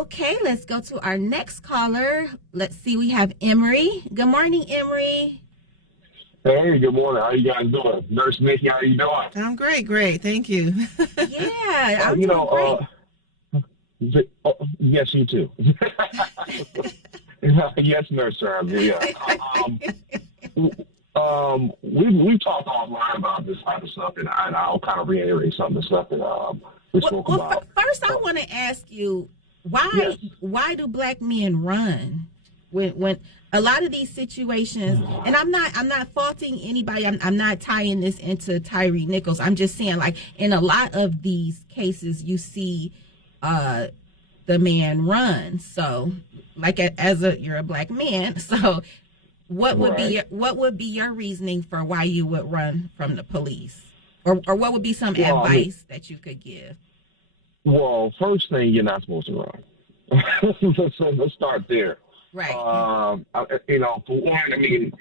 Okay, let's go to our next caller. Let's see, we have Emery. Good morning, Emery. Hey, good morning. How you guys doing? Nurse Nikki, how you doing? I'm great. Thank you. Yeah, I'm doing great. Yes, you too. Yes, Nurse Sam. Yeah. We talked offline about this type of stuff, and I'll kind of reiterate some of the stuff that we spoke about. First, I want to ask you, why do black men run when a lot of these situations, and I'm not faulting anybody, I'm not tying this into Tyre Nichols, I'm just saying, in a lot of these cases you see the man run. So you're a black man, so what would be your reasoning for why you would run from the police, or what would be some advice that you could give? Well, first thing, you're not supposed to run. So let's start there. Right. You know, for one, I mean,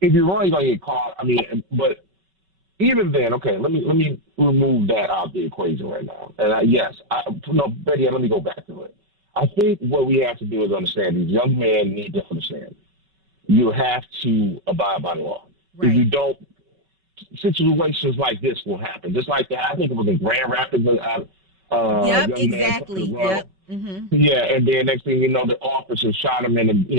if you're running, you're gonna get caught. I mean, but even then, okay, let me remove that out of the equation right now. And Betty, let me go back to it. I think what we have to do is understand these young men need to understand. You have to abide by the law. Right. If you don't, situations like this will happen. Just like that, I think it was in Grand Rapids. Exactly. Yep. Mm-hmm. Yeah, and then next thing you know, the officer shot him in he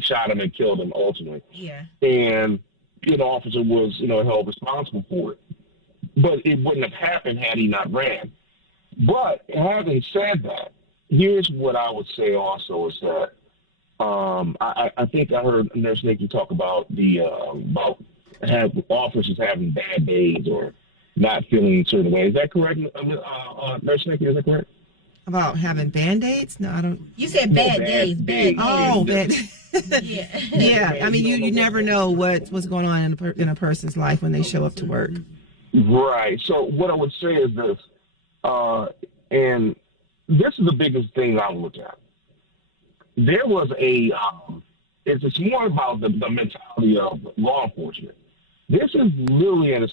shot him and killed him ultimately. Yeah. And the officer was, held responsible for it. But it wouldn't have happened had he not ran. But having said that, here's what I would say also is that I think I heard Nurse Nikki talk about about officers having bad days or not feeling a certain way. Is that correct, Nurse Nikki? Is that correct? About having Band-Aids? No, I don't. You said bad days. Bad days. Oh, bad. Yeah. Yeah, I mean, you never know what's going on in a person's life when they show up to work. Right. So what I would say is this, and this is the biggest thing I look at. There was it's more about the mentality of law enforcement. This is literally a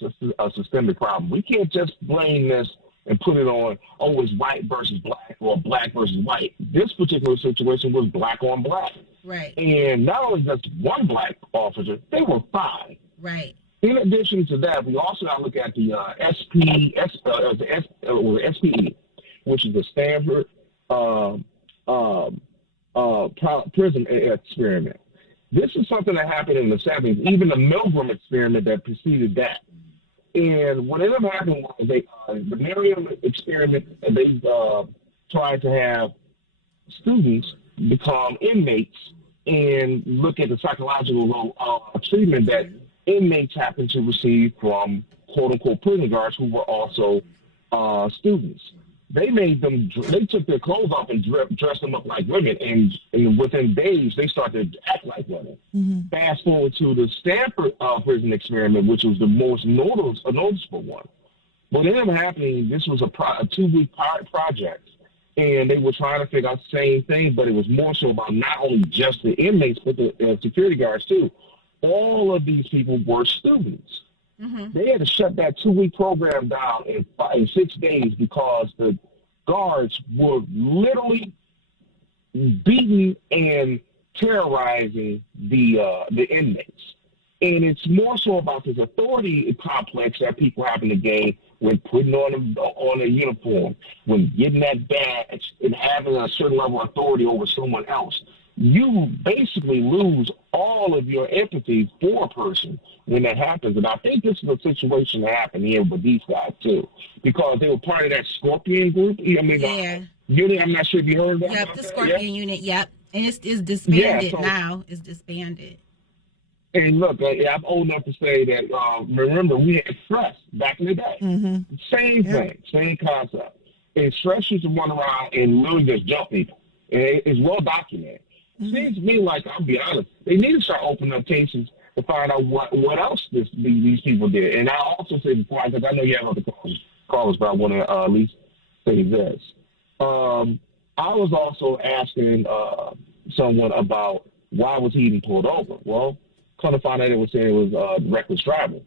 systemic problem. We can't just blame this and put it on, it's white versus black or black versus white. This particular situation was black on black. Right. And not only just one black officer, they were 5. Right. In addition to that, we also got to look at the SPE, which is the Stanford prison experiment. This is something that happened in the 70s, even the Milgram experiment that preceded that. And what ended up happening was the Merriam experiment, they tried to have students become inmates and look at the psychological treatment that inmates happen to receive from quote-unquote prison guards who were also students. They took their clothes off and dressed them up like women, and within days, they started to act like women. Mm-hmm. Fast forward to the Stanford prison experiment, which was the most noticeable one. What ended up happening, this was a 2-week project, and they were trying to figure out the same thing, but it was more so about not only just the inmates, but the security guards, too. All of these people were students. Mm-hmm. They had to shut that 2-week program down in 6 days because the guards were literally beating and terrorizing the inmates. And it's more so about this authority complex that people have in the game when putting on a uniform, when getting that badge, and having a certain level of authority over someone else. You basically lose all of your empathy for a person when that happens. And I think this is a situation that happened here with these guys, too, because they were part of that Scorpion group. Unit, I'm not sure if you heard about that. Yep, the Scorpion unit, yep. And it's disbanded now. It's disbanded. And look, I'm old enough to say that, remember, we had stress back in the day. Mm-hmm. Same thing, same concept. And stress used to run around and literally just jump people. And it's well documented. Seems to me like, I'll be honest, they need to start opening up cases to find out what else these people did. And I also say before, because I know you have other callers, but I want to at least say this. I was also asking someone about why was he even pulled over. Well, kind of find out it was saying it was reckless driving.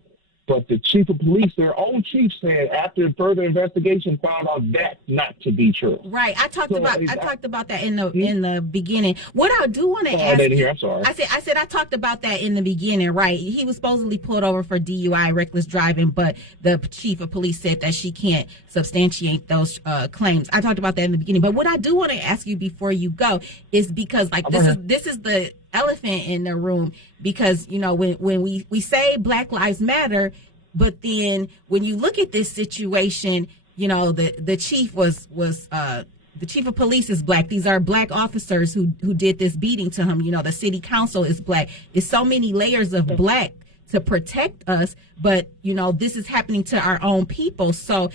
But the chief of police, their own chief, said after further investigation, found out that not to be true. Right. I talked about that in the beginning. What I do want to ask, I didn't hear. I'm sorry. I said I talked about that in the beginning. Right. He was supposedly pulled over for DUI, reckless driving, but the chief of police said that she can't substantiate those claims. I talked about that in the beginning. But what I do want to ask you before you go is because this is the elephant in the room, because when we say Black Lives Matter, but then when you look at this situation, the chief was the chief of police is Black. These are Black officers who did this beating to him. The city council is Black. There's so many layers of Black to protect us, but this is happening to our own people. So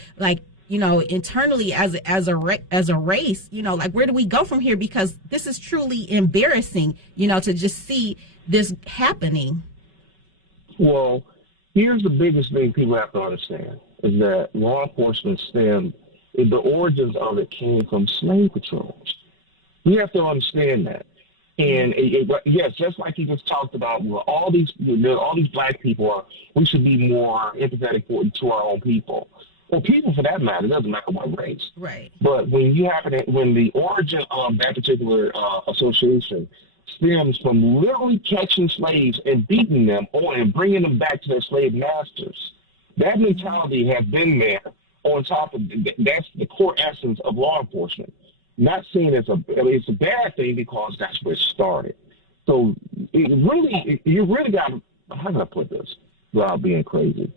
internally as a race, where do we go from here? Because this is truly embarrassing, to just see this happening. Well, here's the biggest thing people have to understand is that law enforcement the origins of it came from slave patrols. We have to understand that. And yes, just like he just talked about, all these Black people we should be more empathetic to our own people. Well, people, for that matter, it doesn't matter what race. Right. But when the origin of that particular association stems from literally catching slaves and beating them and bringing them back to their slave masters, that mentality has been there on top of that's the core essence of law enforcement. Not saying it's a bad thing because that's where it started. So you really got, how can I put this without being crazy?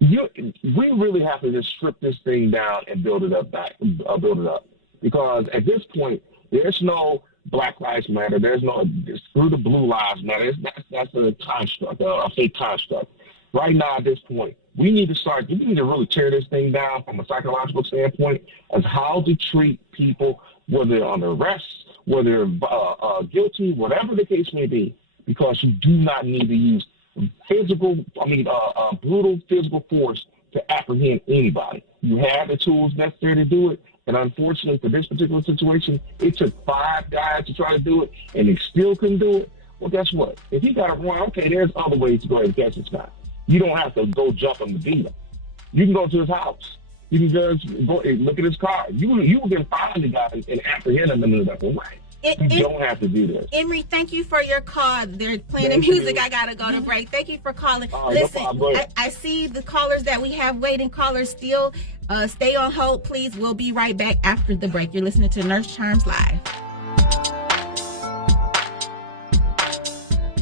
We really have to just strip this thing down and build it up because at this point there's no Black Lives Matter. There's no screw the Blue Lives Matter. That's a construct, a fake construct. right now at this point, we need to really tear this thing down from a psychological standpoint as how to treat people, whether they're under arrest, whether they're guilty, whatever the case may be, because you do not need to use brutal physical force to apprehend anybody. You have the tools necessary to do it, and unfortunately for this particular situation, it took 5 guys to try to do it, and they still couldn't do it. Well, guess what? If he got it wrong, okay, there's other ways to go ahead and catch this guy. You don't have to go jump him to beat him. You can go to his house. You can just go and look at his car. You can find the guy and apprehend him in a different way. You don't have to do this. Emery, thank you for your call. They're playing the music. I got to go to break. Thank you for calling. Listen, I see the callers that we have waiting. Callers still stay on hold, please. We'll be right back after the break. You're listening to Nurse Charms Live.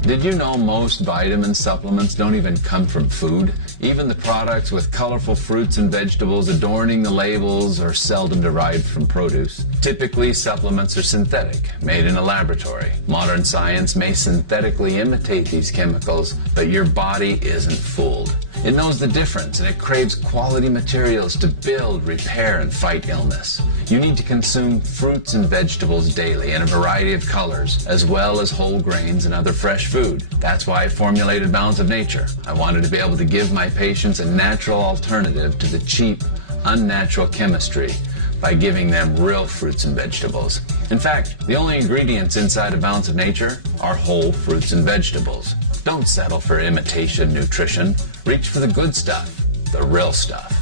Did you know most vitamin supplements don't even come from food? Even the products with colorful fruits and vegetables adorning the labels are seldom derived from produce. Typically, supplements are synthetic, made in a laboratory. Modern science may synthetically imitate these chemicals, but your body isn't fooled. It knows the difference, and it craves quality materials to build, repair, and fight illness. You need to consume fruits and vegetables daily in a variety of colors, as well as whole grains and other fresh food. That's why I formulated Balance of Nature. I wanted to be able to give my patients a natural alternative to the cheap, unnatural chemistry by giving them real fruits and vegetables. In fact, the only ingredients inside of Balance of Nature are whole fruits and vegetables. Don't settle for imitation nutrition. Reach for the good stuff, the real stuff.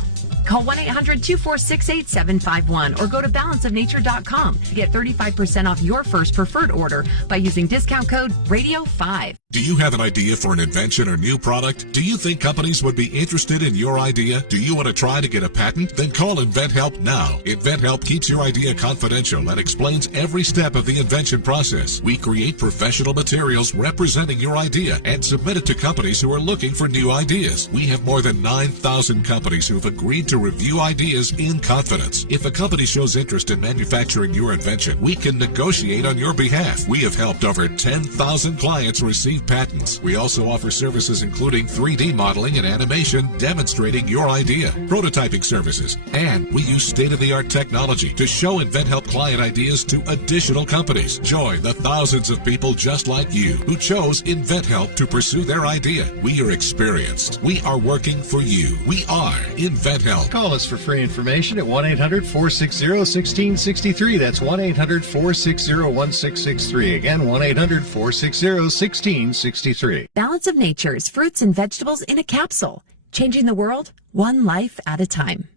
Call 1-800-246-8751 or go to balanceofnature.com to get 35% off your first preferred order by using discount code RADIO5. Do you have an idea for an invention or new product? Do you think companies would be interested in your idea? Do you want to try to get a patent? Then call InventHelp now. InventHelp keeps your idea confidential and explains every step of the invention process. We create professional materials representing your idea and submit it to companies who are looking for new ideas. We have more than 9,000 companies who've agreed to review ideas in confidence. If a company shows interest in manufacturing your invention, we can negotiate on your behalf. We have helped over 10,000 clients receive patents. We also offer services including 3D modeling and animation demonstrating your idea, prototyping services, and we use state-of-the-art technology to show InventHelp client ideas to additional companies. Join the thousands of people just like you who chose InventHelp to pursue their idea. We are experienced. We are working for you. We are InventHelp. Call us for free information at 1-800-460-1663. That's 1-800-460-1663. Again, 1-800-460-1663. Balance of Nature's fruits and vegetables in a capsule, changing the world one life at a time.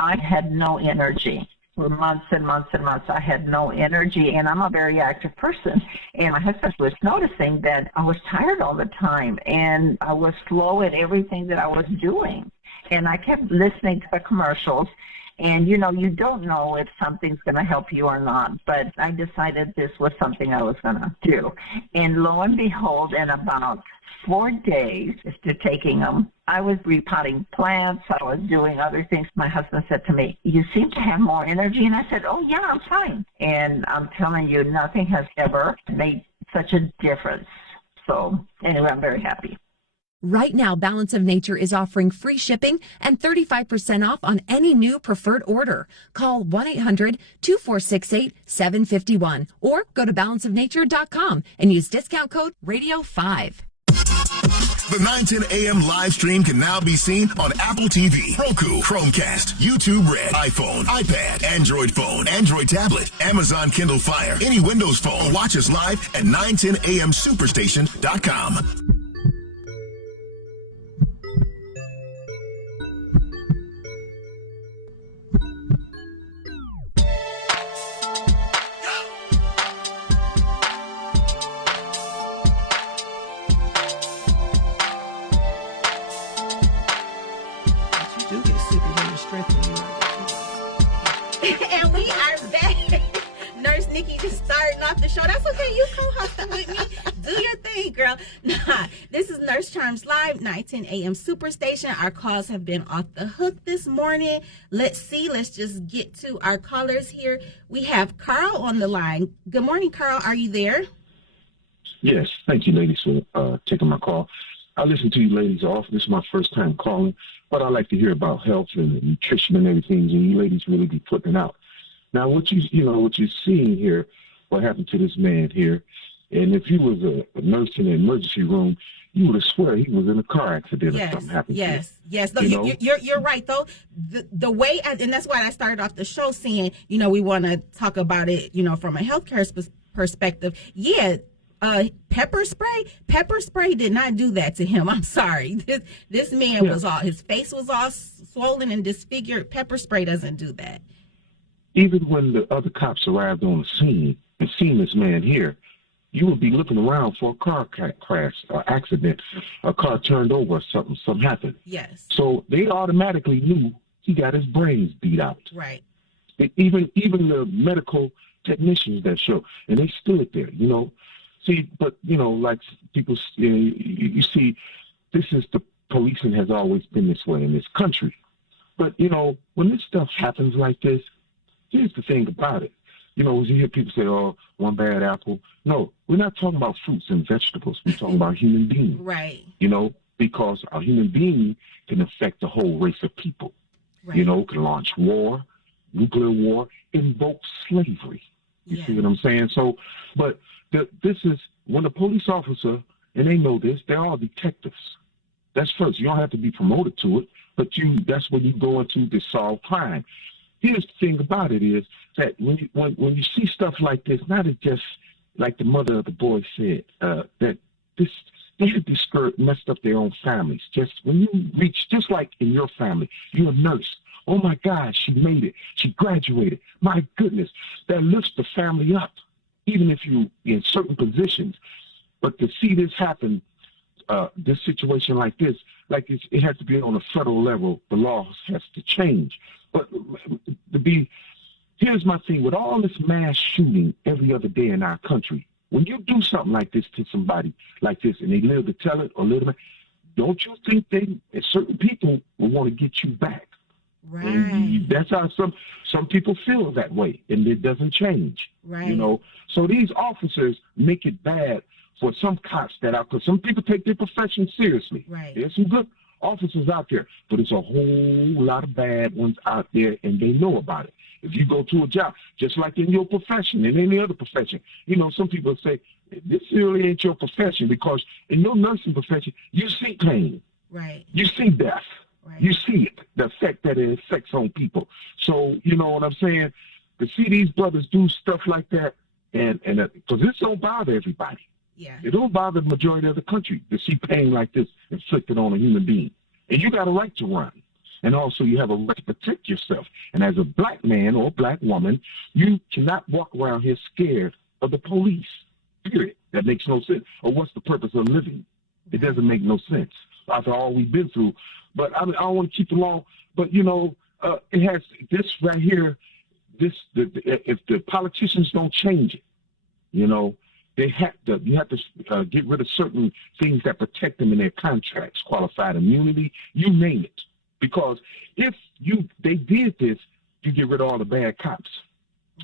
I had no energy. For months and months and months, I had no energy, and I'm a very active person. And my husband was noticing that I was tired all the time, and I was slow at everything that I was doing. And I kept listening to the commercials, and, you don't know if something's going to help you or not, but I decided this was something I was going to do. And lo and behold, in about 4 days after taking them, I was repotting plants, I was doing other things. My husband said to me, "You seem to have more energy." And I said, "Oh, yeah, I'm fine." And I'm telling you, nothing has ever made such a difference. So anyway, I'm very happy. Right now, Balance of Nature is offering free shipping and 35% off on any new preferred order. Call 1-800-246-8751 or go to balanceofnature.com and use discount code RADIO5. The 910 AM live stream can now be seen on Apple TV, Roku, Chromecast, YouTube Red, iPhone, iPad, Android phone, Android tablet, Amazon Kindle Fire, any Windows phone. Watch us live at 910amsuperstation.com. And we are back. Nurse Nikki just starting off the show. That's okay. You co-hosting with me. Do your thing, girl. Nah, this is Nurse Charms Live, 910 AM Superstation. Our calls have been off the hook this morning. Let's see. Let's just get to our callers here. We have Carl on the line. Good morning, Carl. Are you there? Yes. Thank you, ladies, for taking my call. I listen to you ladies off. This is my first time calling, but I like to hear about health and nutrition and everything, and you ladies really be putting it out. Now, what you're seeing here, what happened to this man here, and if you was a nurse in the emergency room, you would have swear he was in a car accident or something happened to him. Yes. No, you're right, though. The way, and that's why I started off the show saying, we want to talk about it, from a healthcare perspective. Yeah, pepper spray did not do that to him. I'm sorry. This man was his face was all swollen and disfigured. Pepper spray doesn't do that. Even when the other cops arrived on the scene and seen this man here, you would be looking around for a car crash or accident, a car turned over or something happened. Yes. So they automatically knew he got his brains beat out. Right. Even the medical technicians that show, and they stood there, See, but, like people, you see, this is the policing has always been this way in this country. But, when this stuff happens like this, here's the thing about it. You hear people say, oh, one bad apple. No, we're not talking about fruits and vegetables. We're talking about human beings. Right. Because a human being can affect the whole race of people. Right. Can launch war, nuclear war, invoke slavery. You see what I'm saying? So, but this is when a police officer, and they know this, they're all detectives. That's first. You don't have to be promoted to it, but that's when you go into to solve crime. Here's the thing about it is that when you see stuff like this, not as just like the mother of the boy said, that they have messed up their own families. Just when you reach, just like in your family, you're a nurse. Oh my God, she made it. She graduated. My goodness, that lifts the family up, even if you in certain positions. But to see this happen, this situation like this, it has to be on a federal level. The law has to change. But here's my thing, with all this mass shooting every other day in our country, when you do something like this to somebody like this and they live to tell it or live to, don't you think certain people will want to get you back? Right. And that's how some people feel that way, and it doesn't change. Right. So these officers make it bad for some cops because some people take their profession seriously. Right. There's some good officers out there, but there's a whole lot of bad ones out there, and they know about it. If you go to a job, just like in your profession and any other profession, some people say, this really ain't your profession, because in your nursing profession, you see pain. Right. You see death. Right. You see it, the effect that it affects on people. So, you know what I'm saying? To see these brothers do stuff like that, and because this don't bother everybody. Yeah. It don't bother the majority of the country to see pain like this inflicted on a human being. And you got a right to run. And also you have a right to protect yourself. And as a black man or black woman, you cannot walk around here scared of the police, period. That makes no sense. Or what's the purpose of living? It doesn't make no sense after all we've been through. But I don't want to keep it long. But, it has this right here, if the politicians don't change it, you have to get rid of certain things that protect them in their contracts, qualified immunity, you name it. Because if they did this, you get rid of all the bad cops,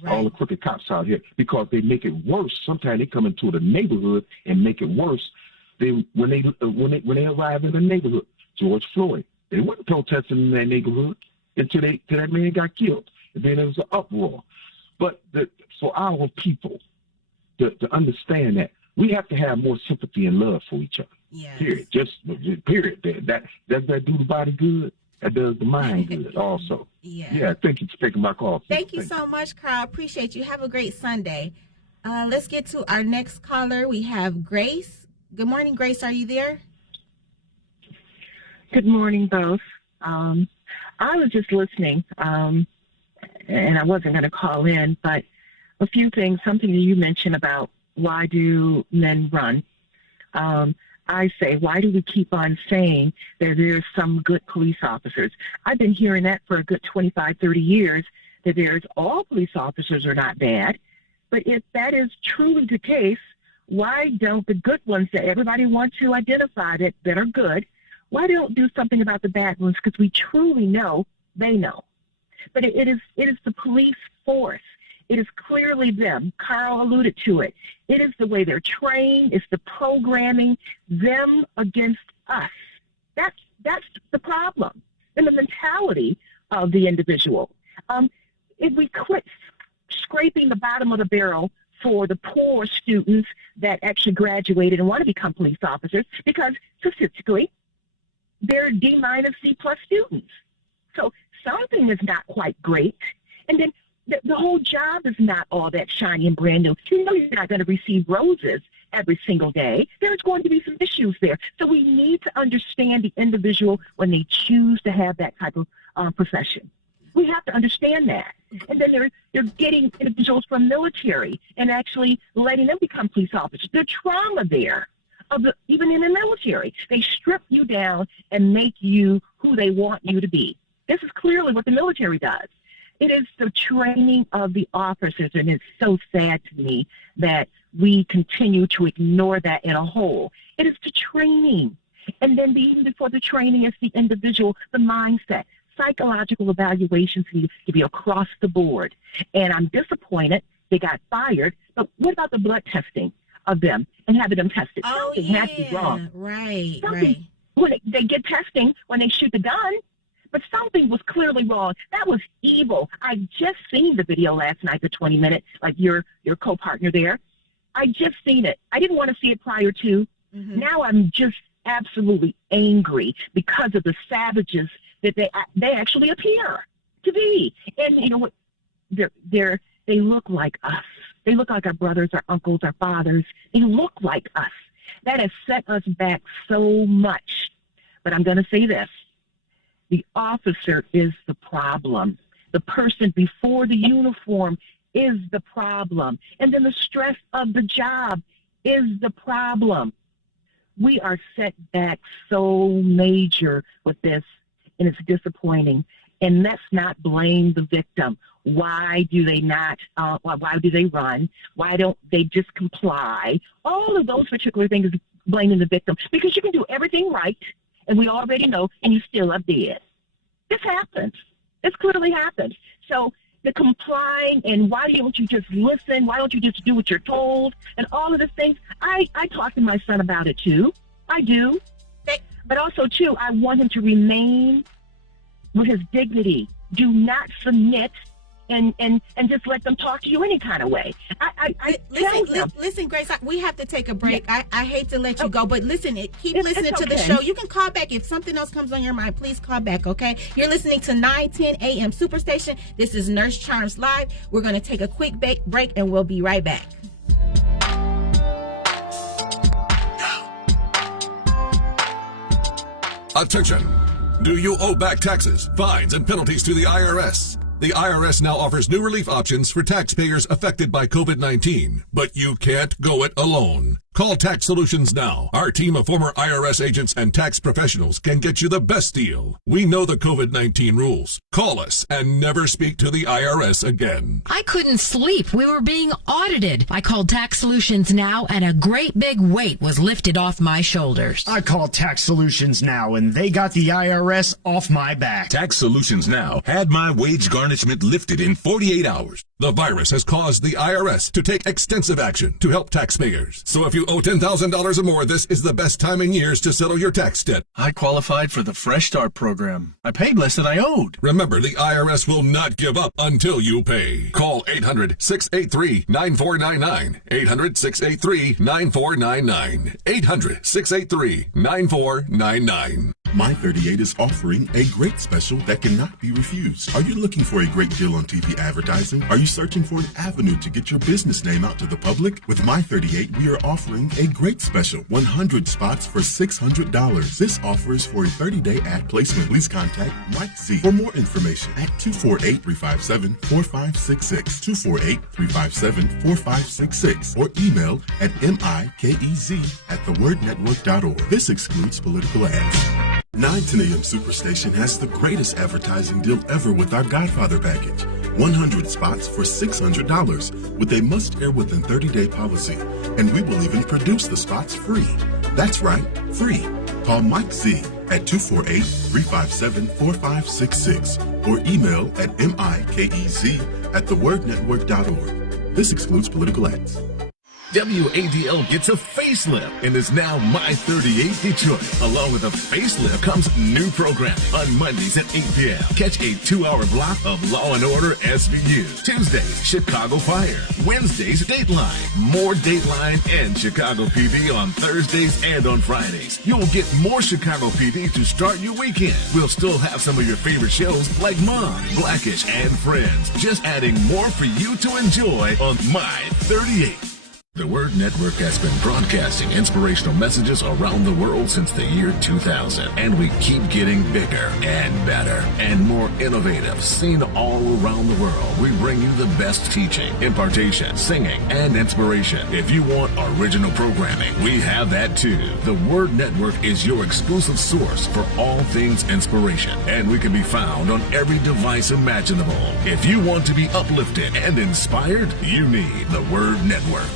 all the crooked cops out here, because they make it worse. Sometimes they come into the neighborhood and make it worse. When they arrive in the neighborhood, George Floyd, they weren't protesting in that neighborhood until that man got killed. And then there was an uproar. But for our people to understand that, we have to have more sympathy and love for each other. Yes. Period. Just period. Does that do the body good? That does the mind good also. Yeah. Thank you for taking my call. Thank you so much, Carl. Appreciate you. Have a great Sunday. Let's get to our next caller. We have Grace. Good morning, Grace. Are you there? Good morning, both. I was just listening, and I wasn't going to call in, but a few things, something that you mentioned about why do men run. I say, why do we keep on saying that there's some good police officers? I've been hearing that for a good 25, 30 years, that all police officers are not bad. But if that is truly the case, why don't the good ones that everybody wants to identify that are good, why don't do something about the bad ones? Because we truly know they know. But it is the police force. It is clearly them. Carl alluded to it. It is the way they're trained. It's the programming, them against us. That's the problem in the mentality of the individual. If we quit scraping the bottom of the barrel for the poor students that actually graduated and want to become police officers, because statistically, they're D minus C plus students. So something is not quite great. And then the whole job is not all that shiny and brand new. You know you're not going to receive roses every single day. There's going to be some issues there. So we need to understand the individual when they choose to have that type of profession. We have to understand that. And then they're getting individuals from military and actually letting them become police officers. The trauma there, even in the military, they strip you down and make you who they want you to be. This is clearly what the military does. It is the training of the officers, and it's so sad to me that we continue to ignore that in a whole. It is the training. And then even before the training, it's the individual, the mindset. Psychological evaluations need to be across the board. And I'm disappointed they got fired, but what about the blood testing of them and having them tested? Something had to be wrong. Right. When they get testing when they shoot the gun, but something was clearly wrong. That was evil. I just seen the video last night, the 20-minute, like your co-partner there. I just seen it. I didn't want to see it prior to. Mm-hmm. Now I'm just absolutely angry because of the savages that they actually appear to be. And you know what? They look like us. They look like our brothers, our uncles, our fathers. They look like us. That has set us back so much. But I'm going to say this. The officer is the problem. The person before the uniform is the problem. And then the stress of the job is the problem. We are set back so major with this, and it's disappointing. And let's not blame the victim. Why do they not, why do they run? Why don't they just comply? All of those particular things is blaming the victim. Because you can do everything right, and we already know, and you still are dead. This happens. This clearly happens. So the complying and why don't you just listen? Why don't you just do what you're told? And all of the things. I talk to my son about it too. I do. But also too, I want him to remain with his dignity. Do not submit and just let them talk to you any kind of way. Listen, Grace, we have to take a break. Yeah. I hate to let you go, but listen, keep listening to the show. You can call back if something else comes on your mind. Please call back, okay? You're listening to 910 AM Superstation. This is Nurse Charms Live. We're going to take a quick break, and we'll be right back. Attention! Do you owe back taxes, fines, and penalties to the IRS? The IRS now offers new relief options for taxpayers affected by COVID-19, but you can't go it alone. Call Tax Solutions now. Our team of former IRS agents and tax professionals can get you the best deal. We know the COVID-19 rules. Call us and never speak to the IRS again. I couldn't sleep. We were being audited. I called Tax Solutions now, and a great big weight was lifted off my shoulders. I called Tax Solutions now, and they got the IRS off my back. Tax Solutions now had my wage garnishment lifted in 48 hours. The virus has caused the IRS to take extensive action to help taxpayers. So if you owe $10,000 or more, this is the best time in years to settle your tax debt. I qualified for the Fresh Start program. I paid less than I owed. Remember, the IRS will not give up until you pay. Call 800-683-9499. 800-683-9499. 800-683-9499. My38 is offering a great special that cannot be refused. Are you looking for a great deal on TV advertising? Are you searching for an avenue to get your business name out to the public? With My38, we are offering a great special, 100 spots for $600. This offer is for a 30-day ad placement. Please contact Mike Z for more information at 248-357-4566, 248-357-4566, or email at mikez@thewordnetwork.org. This excludes political ads. 910 AM Superstation has the greatest advertising deal ever with our Godfather package. 100 spots for $600 with a must-air within 30-day policy. And we will even produce the spots free. That's right, free. Call Mike Z at 248-357-4566 or email at mikez@thewordnetwork.org. This excludes political ads. WADL gets a facelift and is now My 38 Detroit. Along with a facelift comes new programming. On Mondays at 8 p.m., catch a 2-hour block of Law & Order SVU. Tuesdays, Chicago Fire. Wednesdays, Dateline. More Dateline and Chicago PD on Thursdays and on Fridays. You'll get more Chicago PD to start your weekend. We'll still have some of your favorite shows like Mom, Blackish, and Friends. Just adding more for you to enjoy on My 38. The Word Network has been broadcasting inspirational messages around the world since the year 2000, and we keep getting bigger and better and more innovative. Seen all around the world, we bring you the best teaching, impartation, singing, and inspiration. If you want original programming, we have that too. The Word Network is your exclusive source for all things inspiration, and we can be found on every device imaginable. If you want to be uplifted and inspired, you need the Word Network.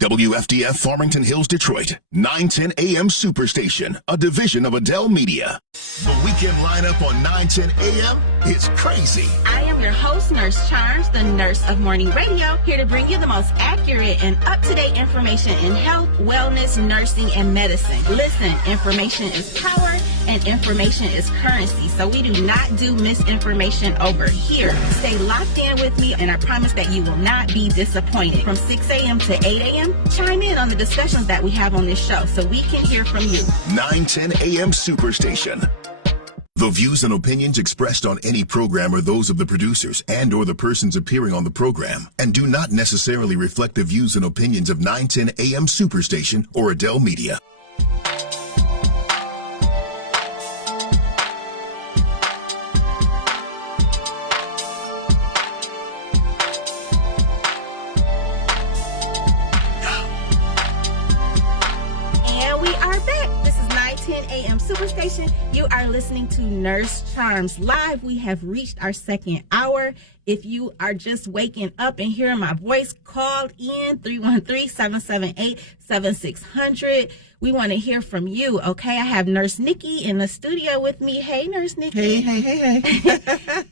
WFDF Farmington Hills, Detroit, 910 AM Superstation, a division of Adele Media. The weekend lineup on 910 AM is crazy. I am your host, Nurse Charms, the nurse of morning radio, here to bring you the most accurate and up-to-date information in health, wellness, nursing, and medicine. Listen, information is power and information is currency, so we do not do misinformation over here. Stay locked in with me, and I promise that you will not be disappointed. From 6 a.m. to 8 a.m., chime in on the discussions that we have on this show so we can hear from you. 910 AM Superstation. The views and opinions expressed on any program are those of the producers and or the persons appearing on the program and do not necessarily reflect the views and opinions of 910 AM Superstation or Adele Media. Superstation, you are listening to Nurse Charms Live. We have reached our second hour. If you are just waking up and hearing my voice, call in 313-778-7600. We want to hear from you, okay? I have Nurse Nikki in the studio with me. Hey, Nurse Nikki. Hey.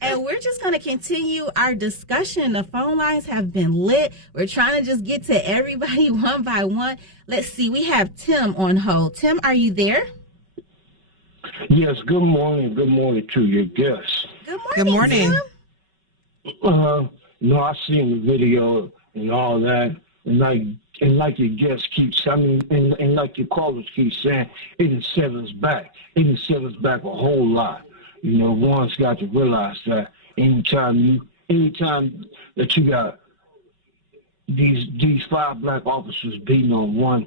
And we're just going to continue our discussion. The phone lines have been lit. We're trying to just get to everybody one by one. Let's see. We have Tim on hold. Tim, are you there? Yes, good morning. Good morning to your guests. Good morning. I seen the video and all that, and like your guests keep saying, and like your callers keep saying, it has set us back. It has set us back a whole lot. You know, one's got to realize that anytime that you got these 5 black officers beating on one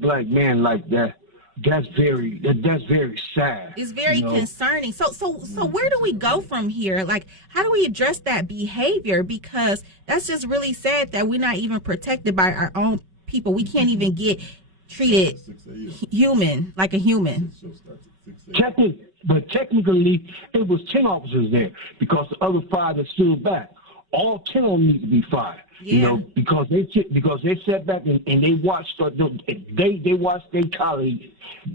black man like that, that's very sad. It's very concerning. So where do we go from here? Like, how do we address that behavior? Because that's just really sad that we're not even protected by our own people. We can't even get treated like a human. Technically, it was 10 officers there because the other 5 that stood back. All 10 of them need to be fired. Yeah. You know, because they sat back and they watched they watched their colleagues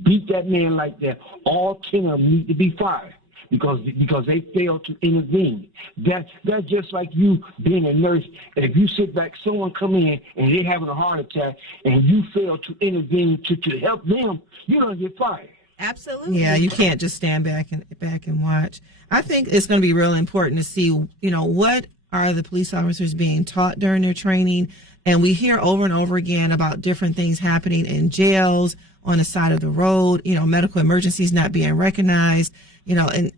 beat that man like that. All 10 of them need to be fired because they failed to intervene. That's just like you being a nurse. If you sit back, someone come in and they're having a heart attack, and you fail to intervene to help them, you're gonna get fired. Absolutely. Yeah, you can't just stand back and watch. I think it's going to be real important to see, what are the police officers being taught during their training. And we hear over and over again about different things happening in jails, on the side of the road, medical emergencies not being recognized, and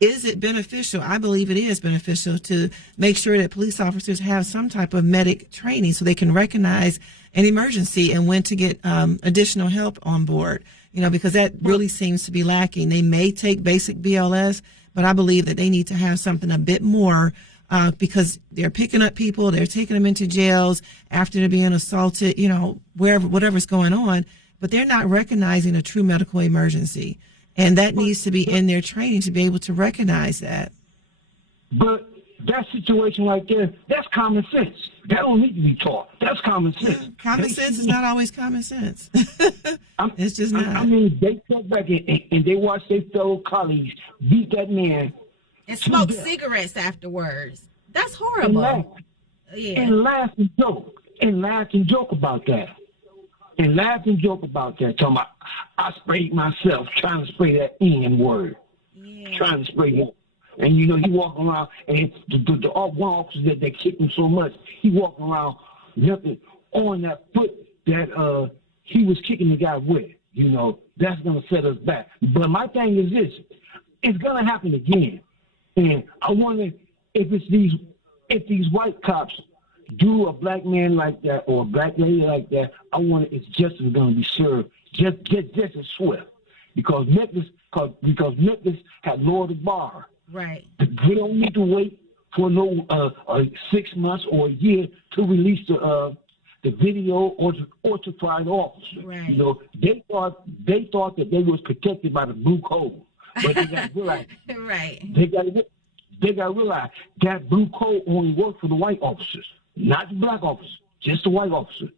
is it beneficial? I believe it is beneficial to make sure that police officers have some type of medic training so they can recognize an emergency and when to get additional help on board, because that really seems to be lacking. They may take basic BLS, but I believe that they need to have something a bit more because they're picking up people, they're taking them into jails after they're being assaulted, whatever's going on, but they're not recognizing a true medical emergency. And that needs to be in their training to be able to recognize that. But that situation right there, that's common sense. That don't need to be taught. That's common sense. Common sense is not always common sense. It's just not. I mean, they sat back and they watched their fellow colleagues beat that man. And smoke cigarettes afterwards. That's horrible. And laugh and joke. and laughed and joked about that. Talking about, I sprayed myself, trying to spray that N word. Yeah. Trying to spray it. And, you know, he walking around, and the one officer that kicked him so much, he walking around nothing on that foot that he was kicking the guy with. You know, that's going to set us back. But my thing is this. It's going to happen again. And I wonder if these white cops do a black man like that or a black lady like that, I wonder if justice is going to be served just as swift. Because Memphis had lowered the bar. Right. We don't need to wait for no 6 months or a year to release the video or to try the officer. Right. You know, they thought that they was protected by the blue code, but they got to realize right. They got to realize that blue code only worked for the white officers, not the black officers, just the white officer.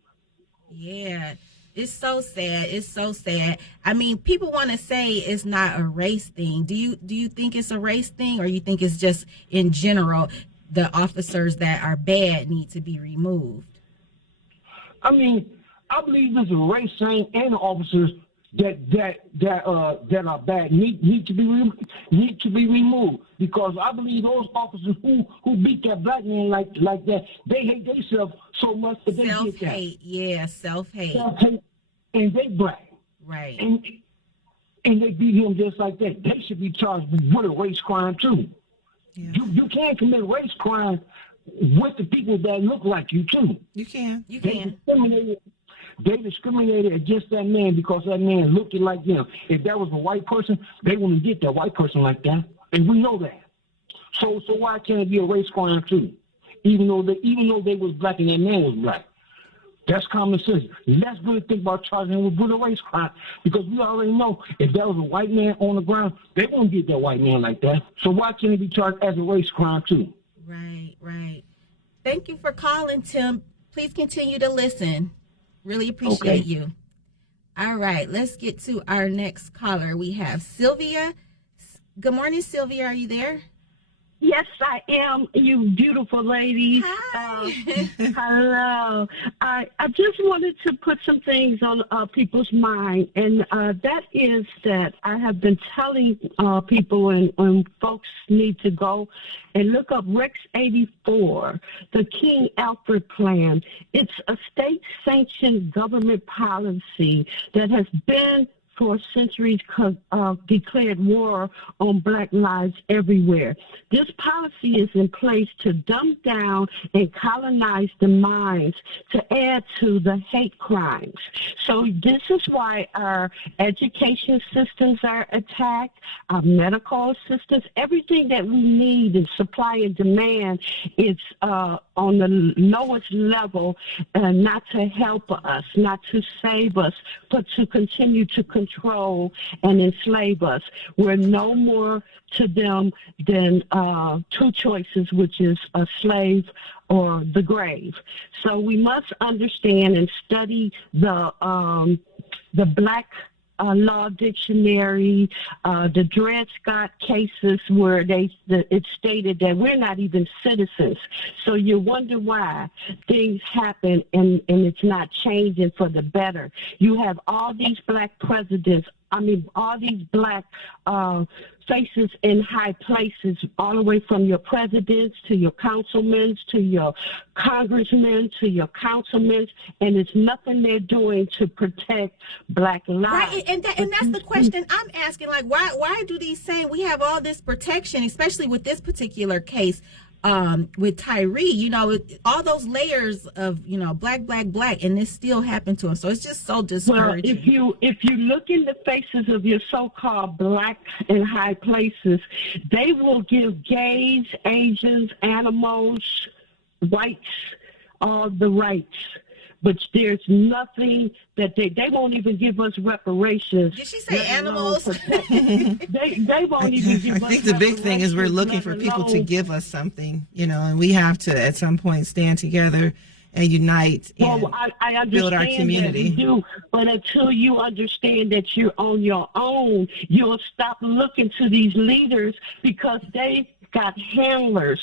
Yeah. It's so sad. It's so sad. I mean, people want to say it's not a race thing. Do you think it's a race thing, or you think it's just in general the officers that are bad need to be removed? I mean, I believe it's a race thing, and the officers that are bad need to be removed, because I believe those officers who beat that black man like that, they hate themselves so much that they get that. Self-hate, yeah, self-hate. Self-hate, and they black. Right. And they beat him just like that. They should be charged with a race crime too. Yeah. You can't commit race crime with the people that look like you too. You can. They discriminated against that man because that man looked like them. If that was a white person, they wouldn't get that white person like that, and we know that. So why can't it be a race crime too? Even though they was black and that man was black, that's common sense. Let's really think about charging him with a race crime, because we already know if that was a white man on the ground, they wouldn't get that white man like that. So why can't it be charged as a race crime too? Right. Thank you for calling, Tim. Please continue to listen. Really appreciate you. All right, let's get to our next caller. We have Sylvia. Good morning, Sylvia. Are you there? Yes, I am, you beautiful lady. Hi. Hello. I just wanted to put some things on people's mind, and that is that I have been telling people, and folks need to go and look up Rex 84, the King Alfred Plan. It's a state-sanctioned government policy that has been for centuries declared war on black lives everywhere. This policy is in place to dumb down and colonize the minds to add to the hate crimes. So this is why our education systems are attacked, our medical assistance, everything that we need in supply and demand is on the lowest level, not to help us, not to save us, but to continue to control and enslave us. We're no more to them than two choices, which is a slave or the grave. So we must understand and study the Black Law Dictionary, the Dred Scott cases where it stated that we're not even citizens. So you wonder why things happen and it's not changing for the better. You have all these black presidents, all these black faces in high places, all the way from your presidents to your councilmen to your congressmen to your councilmen, and it's nothing they're doing to protect black lives. Right, and that's the question I'm asking. Like, why do these saying we have all this protection, especially with this particular case? With Tyre, all those layers of, black, and this still happened to him. So it's just so discouraging. Well, if you look in the faces of your so-called black in high places, they will give gays, Asians, animals, whites, all the rights. But there's nothing that they won't even give us reparations. Did she say animals? they won't even give us. I think the big thing is we're looking for people to give us something, and we have to at some point stand together and unite and I build our community. That we do, but until you understand that you're on your own, you'll stop looking to these leaders because they got handlers,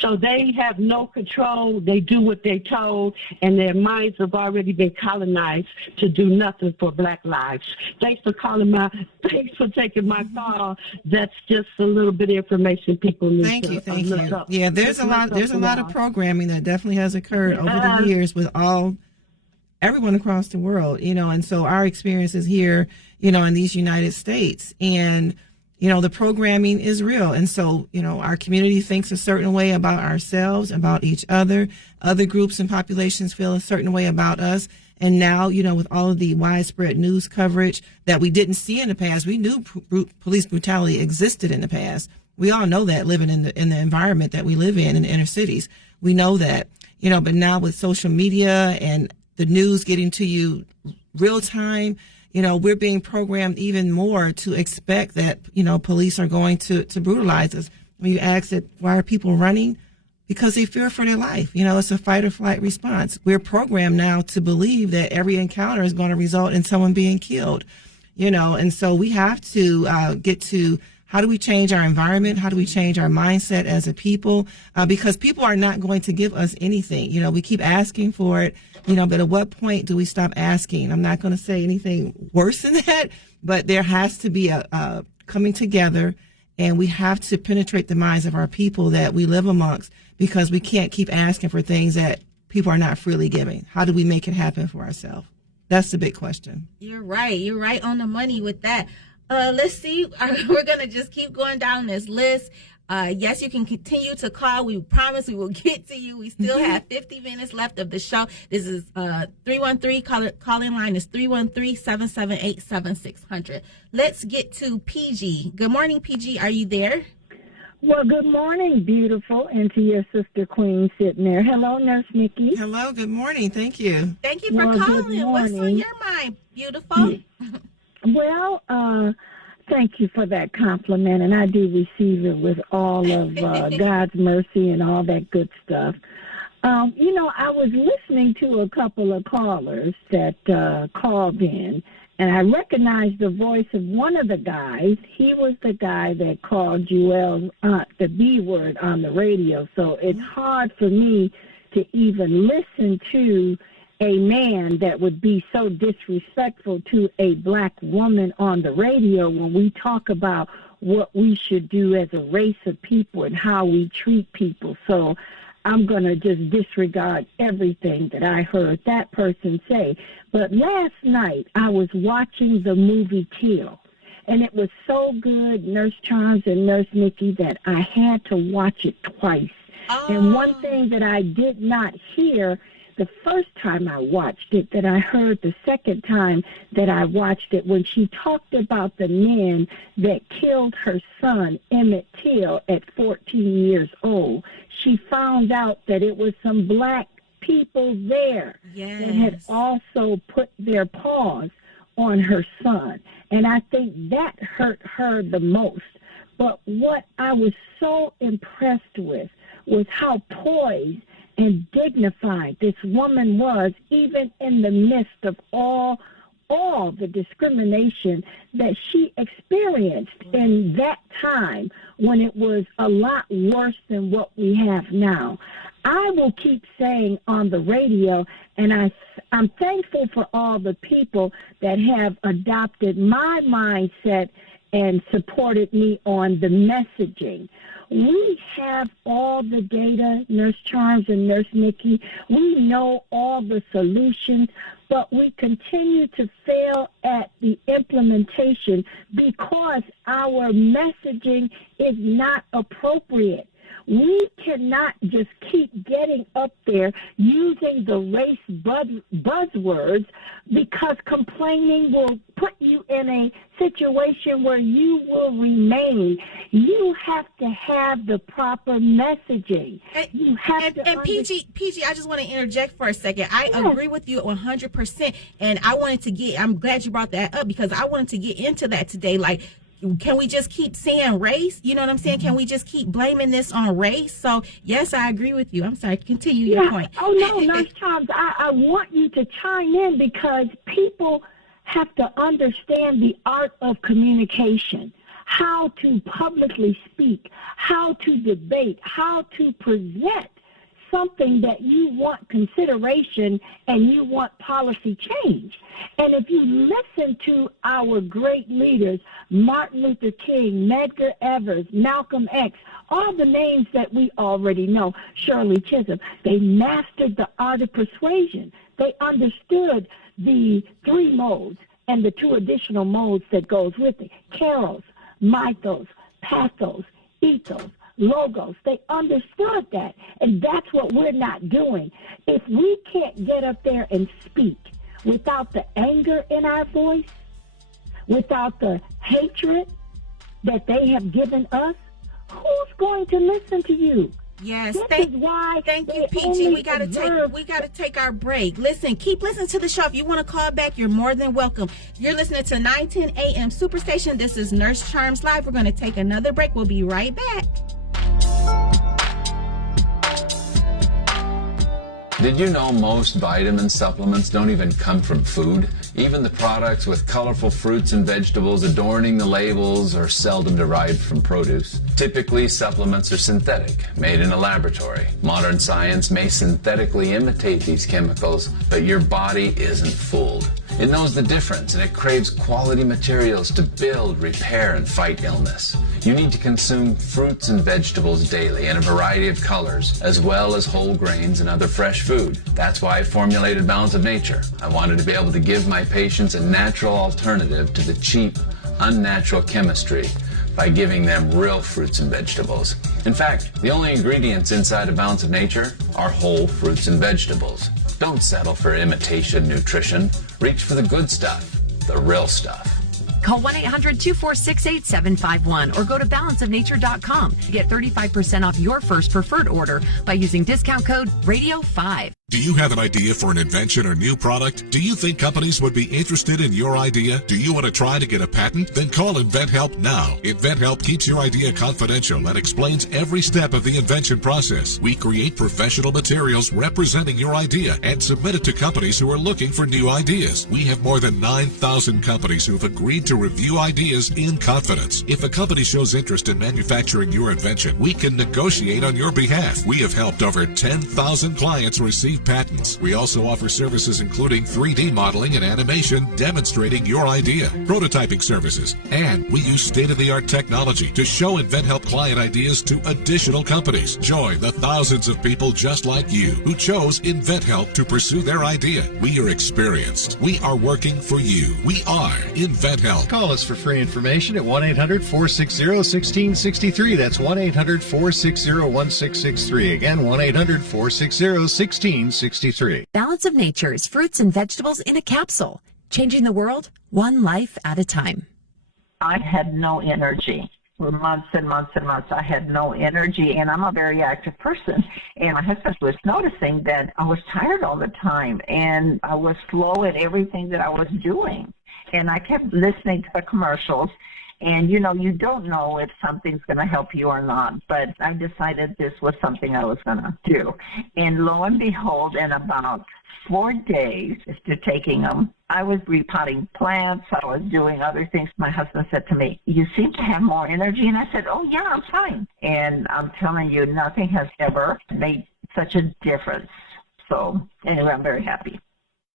so they have no control. They do what they're told, and their minds have already been colonized to do nothing for Black lives. Thanks for taking my call. That's just a little bit of information people need Thank to you. look up. Yeah, there's a lot of programming that definitely has occurred over the years with everyone across the world, and so our experiences here, in these United States, and the programming is real. And so, our community thinks a certain way about ourselves, about each other. Other groups and populations feel a certain way about us. And now, with all of the widespread news coverage that we didn't see in the past, we knew police brutality existed in the past. We all know that, living in the environment that we live in the inner cities. We know that, but now with social media and the news getting to you real time, we're being programmed even more to expect that, police are going to brutalize us. When you ask that, why are people running? Because they fear for their life. It's a fight or flight response. We're programmed now to believe that every encounter is going to result in someone being killed, and so we have to get to how do we change our environment? How do we change our mindset as a people? Because people are not going to give us anything. We keep asking for it, but at what point do we stop asking? I'm not going to say anything worse than that, but there has to be a coming together, and we have to penetrate the minds of our people that we live amongst, because we can't keep asking for things that people are not freely giving. How do we make it happen for ourselves? That's the big question. You're right. You're right on the money with that. Let's see. We're going to just keep going down this list. Yes, you can continue to call. We promise we will get to you. We still have 50 minutes left of the show. This is 313. Call-in line is 313-778-7600. Let's get to PG. Good morning, PG. Are you there? Well, good morning, beautiful, and to your sister Queen sitting there. Hello, Nurse Nikki. Hello, good morning. Thank you. Thank you for calling. What's on your mind, beautiful? Well, thank you for that compliment, and I do receive it with all of God's mercy and all that good stuff. I was listening to a couple of callers that called in, and I recognized the voice of one of the guys. He was the guy that called Joelle's aunt the B word on the radio, so it's hard for me to even listen to a man that would be so disrespectful to a Black woman on the radio when we talk about what we should do as a race of people and how we treat people. So I'm going to just disregard everything that I heard that person say. But last night I was watching the movie Till, and it was so good, Nurse Charms and Nurse Nikki, that I had to watch it twice. And one thing that I did not hear the first time I watched it, that I heard the second time that I watched it, when she talked about the men that killed her son, Emmett Till, at 14 years old. She found out that it was some Black people there that had also put their paws on her son. And I think that hurt her the most. But what I was so impressed with was how poised and dignified this woman was, even in the midst of all the discrimination that she experienced in that time, when it was a lot worse than what we have now. I will keep saying on the radio, and I'm thankful for all the people that have adopted my mindset and supported me on the messaging. We have all the data, Nurse Charms and Nurse Nikki. We know all the solutions, but we continue to fail at the implementation because our messaging is not appropriate. We cannot just keep getting up there using the race buzzwords, because complaining will put you in a situation where you will remain. You have to have the proper messaging. You have to. And PG, I just want to interject for a second. I agree with you 100%, and I'm glad you brought that up, because I wanted to get into that today. Like, can we just keep saying race? You know what I'm saying? Can we just keep blaming this on race? So, yes, I agree with you. I'm sorry. Continue your point. Oh, no, Nurse Charms, I want you to chime in, because people have to understand the art of communication. how to publicly speak, how to debate, how to present something that you want consideration and you want policy change. And if you listen to our great leaders, Martin Luther King, Medgar Evers, Malcolm X, all the names that we already know, Shirley Chisholm, they mastered the art of persuasion. They understood the 3 modes and the 2 additional modes that goes with it. Caros, mythos, pathos, ethos, logos. They understood that, and that's what we're not doing. If we can't get up there and speak without the anger in our voice, without the hatred that they have given us, who's going to listen to you? Yes, thank you, PG. We gotta take our break. Listen, keep listening to the show. If you want to call back, you're more than welcome. You're listening to 910 AM Superstation. This is Nurse Charms Live. We're going to take another break. We'll be right back. Did you know most vitamin supplements don't even come from food? Even the products with colorful fruits and vegetables adorning the labels are seldom derived from produce. Typically, supplements are synthetic, made in a laboratory. Modern science may synthetically imitate these chemicals, but your body isn't fooled. It knows the difference, and it craves quality materials to build, repair, and fight illness. You need to consume fruits and vegetables daily in a variety of colors, as well as whole grains and other fresh food. That's why I formulated Balance of Nature. I wanted to be able to give my patients a natural alternative to the cheap, unnatural chemistry by giving them real fruits and vegetables. In fact, the only ingredients inside of Balance of Nature are whole fruits and vegetables. Don't settle for imitation nutrition. Reach for the good stuff, the real stuff. Call 1-800-246-8751 or go to balanceofnature.com to get 35% off your first preferred order by using discount code RADIO5. Do you have an idea for an invention or new product? Do you think companies would be interested in your idea? Do you want to try to get a patent? Then call InventHelp now. InventHelp keeps your idea confidential and explains every step of the invention process. We create professional materials representing your idea and submit it to companies who are looking for new ideas. We have more than 9,000 companies who have agreed to review ideas in confidence. If a company shows interest in manufacturing your invention, we can negotiate on your behalf. We have helped over 10,000 clients receive patents. We also offer services including 3D modeling and animation demonstrating your idea, prototyping services, and we use state-of-the-art technology to show InventHelp client ideas to additional companies. Join the thousands of people just like you who chose InventHelp to pursue their idea. We are experienced. We are working for you. We are InventHelp. Call us for free information at 1-800-460-1663. That's 1-800-460-1663. Again, 1-800-460-1663. Balance of Nature's fruits and vegetables in a capsule, changing the world one life at a time. I had no energy. For months and months and months, I had no energy, and I'm a very active person. And my husband was noticing that I was tired all the time, and I was slow at everything that I was doing. And I kept listening to the commercials. And, you know, you don't know if something's going to help you or not, but I decided this was something I was going to do. And lo and behold, in about 4 days after taking them, I was repotting plants. I was doing other things. My husband said to me, "You seem to have more energy." And I said, "Oh, yeah, I'm fine." And I'm telling you, nothing has ever made such a difference. So anyway, I'm very happy.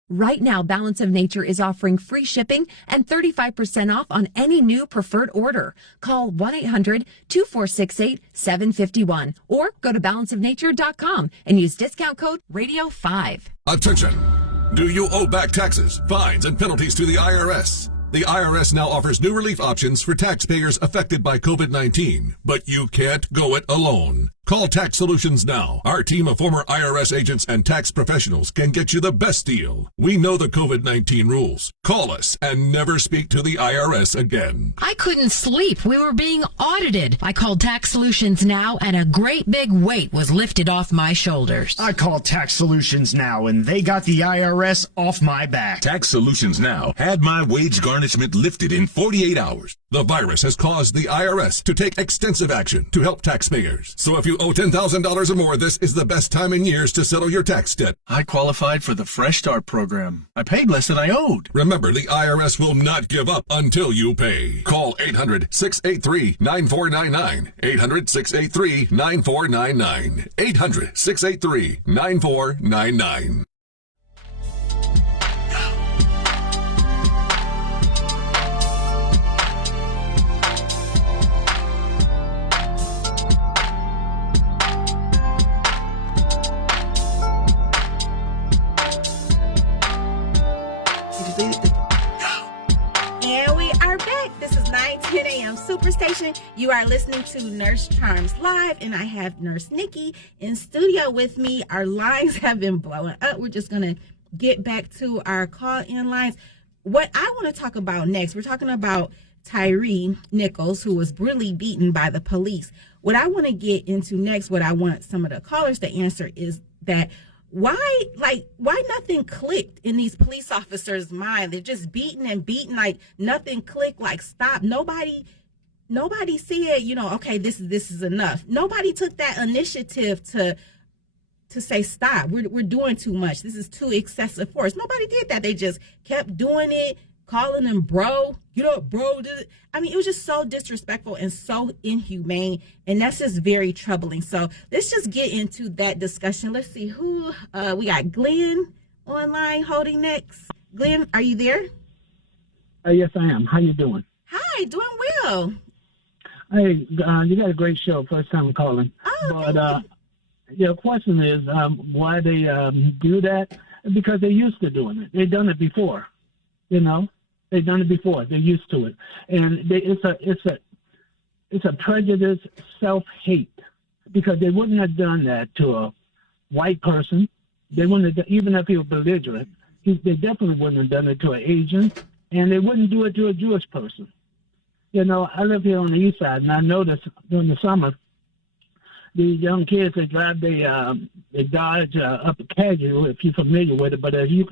Right now, Balance of Nature is offering free shipping and 35% off on any new preferred order. Call 1-800-2468-751 or go to balanceofnature.com and use discount code RADIO5. Attention! Do you owe back taxes, fines, and penalties to the IRS? The IRS now offers new relief options for taxpayers affected by COVID-19, but you can't go it alone. Call Tax Solutions now. Our team of former IRS agents and tax professionals can get you the best deal. We know the COVID-19 rules. Call us and never speak to the IRS again. I couldn't sleep. We were being audited. I called Tax Solutions now, and a great big weight was lifted off my shoulders. I called Tax Solutions now, and they got the IRS off my back. Tax Solutions now had my wage garnishment lifted in 48 hours. The virus has caused the IRS to take extensive action to help taxpayers. So if you owe $10,000 or more, this is the best time in years to settle your tax debt. I qualified for the Fresh Start program. I paid less than I owed. Remember, the IRS will not give up until you pay. Call 800-683-9499. 800-683-9499. 800-683-9499. And we are back. This is 9:10 a.m. Superstation. You are listening to Nurse Charms Live, and I have Nurse Nikki in studio with me. Our lines have been blowing up. We're just going to get back to our call-in lines. What I want to talk about next, we're talking about Tyre Nichols, who was brutally beaten by the police. What I want to get into next, what I want some of the callers to answer is that why nothing clicked in these police officers' mind? They're just beating and beating, like nothing clicked, like stop. Nobody said, okay, this is enough. Nobody took that initiative to say stop. We're doing too much. This is too excessive force. Nobody did that. They just kept doing it, calling them bro. Get up, bro. I mean, it was just so disrespectful and so inhumane, and that's just very troubling. So let's just get into that discussion. Let's see who we got. Glenn online holding next. Glenn, are you there? Yes, I am. How you doing? Hi, doing well. Hey, you got a great show. First time calling. Oh, but your question is why they do that? Because they're used to doing it. They've done it before. They've done it before. They're used to it, and it's a prejudice, self-hate, because they wouldn't have done that to a white person. They wouldn't have, even if he was belligerent. They definitely wouldn't have done it to an Asian, and they wouldn't do it to a Jewish person. I live here on the east side, and I noticed during the summer, these young kids, they drive, they Dodge up a Casual, if you're familiar with it, but if you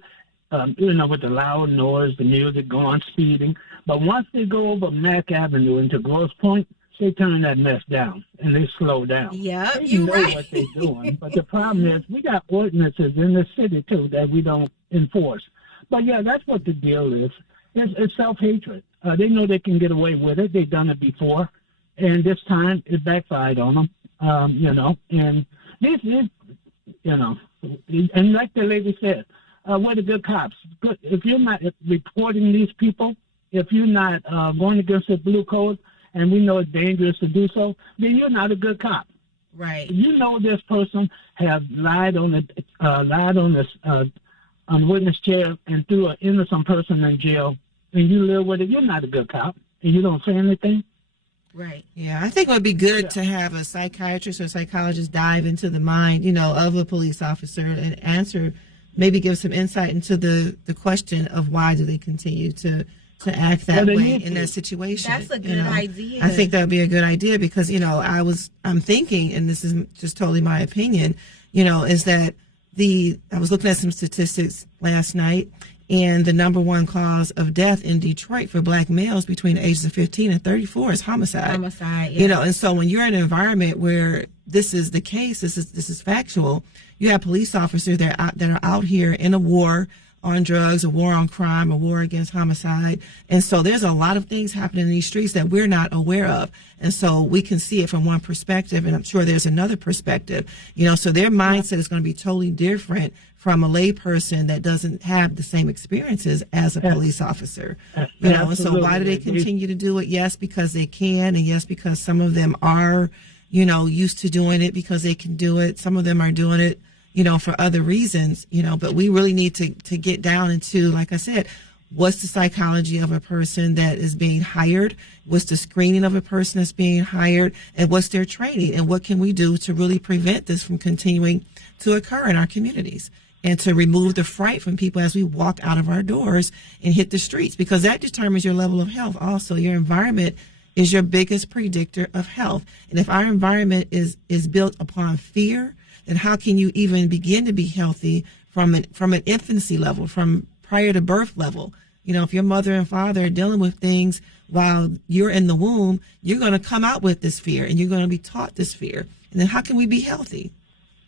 with the loud noise, the music going, speeding. But once they go over Mack Avenue into Grosse Pointe, they turn that mess down and they slow down. Yeah, they know what they're doing. But the problem is we got ordinances in the city, too, that we don't enforce. But, yeah, that's what the deal is. It's self-hatred. They know they can get away with it. They've done it before. And this time it backfired on them, And this is, and like the lady said, we're the good cops. Good. If you're not reporting these people, if you're not going against the blue code, and we know it's dangerous to do so, then you're not a good cop. Right. If you know this person have lied on the witness chair and threw an innocent person in jail, and you live with it, you're not a good cop, and you don't say anything. Right. Yeah, I think it would be good to have a psychiatrist or psychologist dive into the mind, of a police officer and answer. Maybe give some insight into the question of why do they continue to act that way in that situation. That's a good idea. I think that would be a good idea because, I'm thinking, and this is just totally my opinion, is that I was looking at some statistics last night, and the number one cause of death in Detroit for black males between the ages of 15 and 34 is homicide. Homicide, yeah. And so when you're in an environment where this is the case, this is factual, you have police officers that are out here in a war on drugs, a war on crime, a war against homicide. And so there's a lot of things happening in these streets that we're not aware of. And so we can see it from one perspective, and I'm sure there's another perspective. So their mindset is going to be totally different from a layperson that doesn't have the same experiences as a police officer. And so why do they continue to do it? Yes, because they can, and yes, because some of them are, used to doing it because they can do it. Some of them are doing it for other reasons, but we really need to get down into, like I said, what's the psychology of a person that is being hired? What's the screening of a person that's being hired? And what's their training? And what can we do to really prevent this from continuing to occur in our communities? And to remove the fright from people as we walk out of our doors and hit the streets, because that determines your level of health. Also, your environment is your biggest predictor of health. And if our environment is built upon fear, then how can you even begin to be healthy from an infancy level, from prior to birth level? If your mother and father are dealing with things while you're in the womb, you're going to come out with this fear and you're going to be taught this fear. And then how can we be healthy?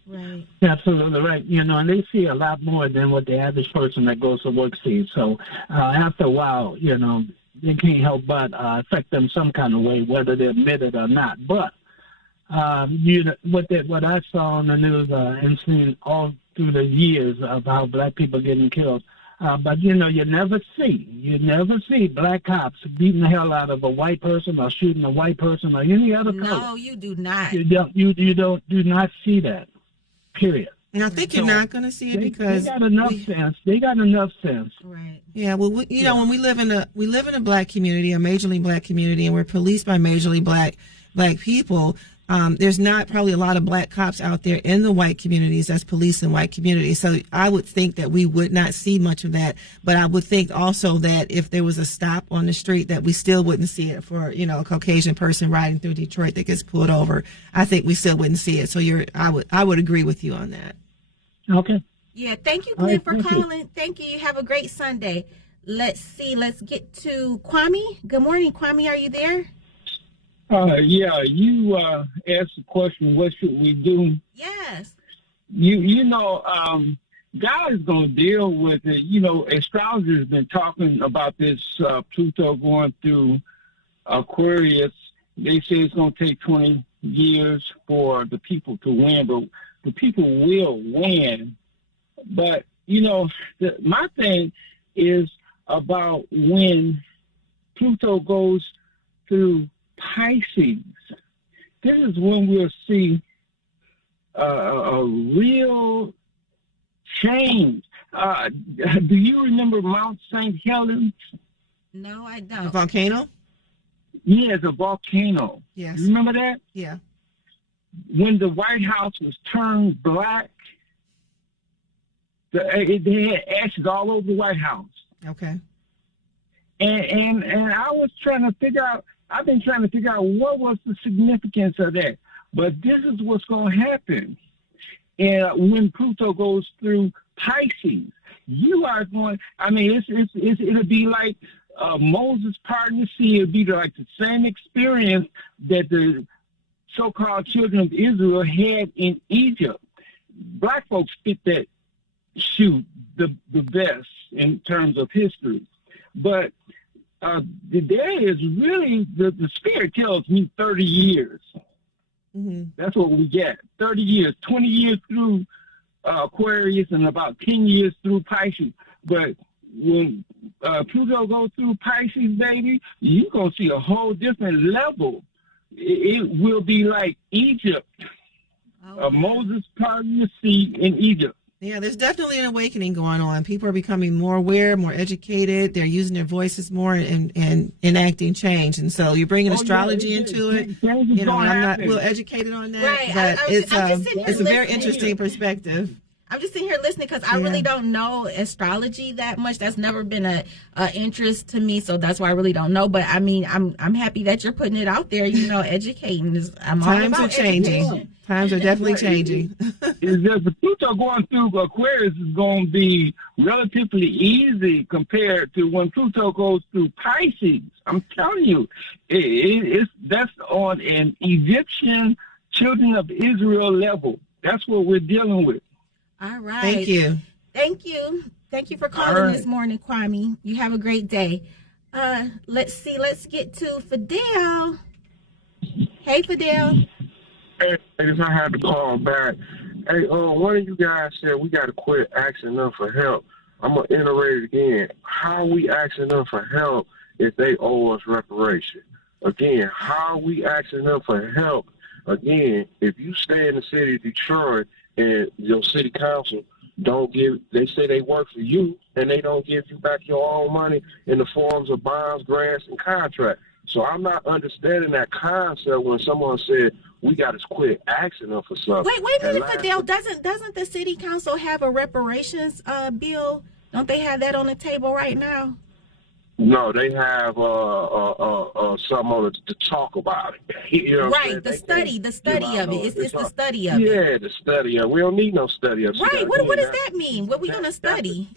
Right. Absolutely right. And they see a lot more than what the average person that goes to work sees. So after a while, they can't help but affect them some kind of way, whether they admit it or not. But what I saw on the news and seen all through the years of how black people getting killed. But you never see black cops beating the hell out of a white person or shooting a white person or any other color. No, you do not. You do not see that. Period. And I think you're not going to see it because they got enough sense. They got enough sense. Right. Yeah. Well, when we live in a black community, a majorly black community, and we're policed by majorly black people. There's not probably a lot of black cops out there in the white communities that's policing white communities. So I would think that we would not see much of that. But I would think also that if there was a stop on the street, that we still wouldn't see it for, a Caucasian person riding through Detroit that gets pulled over. I think we still wouldn't see it. So I would agree with you on that. Okay. Yeah. Thank you, Glenn, for calling. Thank you. You have a great Sunday. Let's see. Let's get to Kwame. Good morning, Kwame. Are you there? Yeah, you asked the question, what should we do? Yes. God is going to deal with it. Astrologers have been talking about this Pluto going through Aquarius. They say it's going to take 20 years for the people to win, but the people will win. But, my thing is about when Pluto goes through Pisces. This is when we'll see a real change. Do you remember Mount St. Helens? No, I don't. A volcano? Yeah, it's a volcano. Yes. You remember that? Yeah. When the White House was turned black, they had ashes all over the White House. Okay. And I was trying to figure out, I've been trying to figure out what was the significance of that. But this is what's going to happen. And when Pluto goes through Pisces, you are going, it'll be like Moses parting the sea. It'll be like the same experience that the so-called children of Israel had in Egypt. Black folks fit that shoe the best in terms of history. But there is really, the spirit tells me 30 years. Mm-hmm. That's what we get. 30 years, 20 years through Aquarius and about 10 years through Pisces. But when Pluto goes through Pisces, baby, you're going to see a whole different level. It will be like Egypt. Moses parting the sea in Egypt. Yeah, there's definitely an awakening going on. People are becoming more aware, more educated. They're using their voices more and enacting change. And so you're bringing astrology into it. And I'm not real educated on that, right. but it's a very interesting perspective. I'm just sitting here listening because I really don't know astrology that much. That's never been a interest to me, so that's why I really don't know. But I'm happy that you're putting it out there. Educating. Times are changing. Times are definitely changing. Is that the Pluto going through Aquarius is going to be relatively easy compared to when Pluto goes through Pisces. I'm telling you, that's on an Egyptian children of Israel level. That's what we're dealing with. All right. Thank you. Thank you for calling this morning, Kwame. You have a great day. Let's see. Let's get to Fidel. Hey, Fidel. Hey, ladies, I had to call back. Hey, one of you guys said we got to quit asking them for help. I'm going to iterate it again. How are we asking them for help if they owe us reparation? Again, how are we asking them for help? Again, if you stay in the city of Detroit and your city council they say they work for you and they don't give you back your own money in the forms of bonds, grants, and contracts. So I'm not understanding that concept when someone said we got to quit asking them for something. Wait a minute, Fidel. Doesn't the city council have a reparations bill? Don't they have that on the table right now? No, they have something on it to talk about it. You know right, the study of it. It's the study of it. Yeah, the study of it. We don't need no study of it. Right, what does that mean? What are we going to study?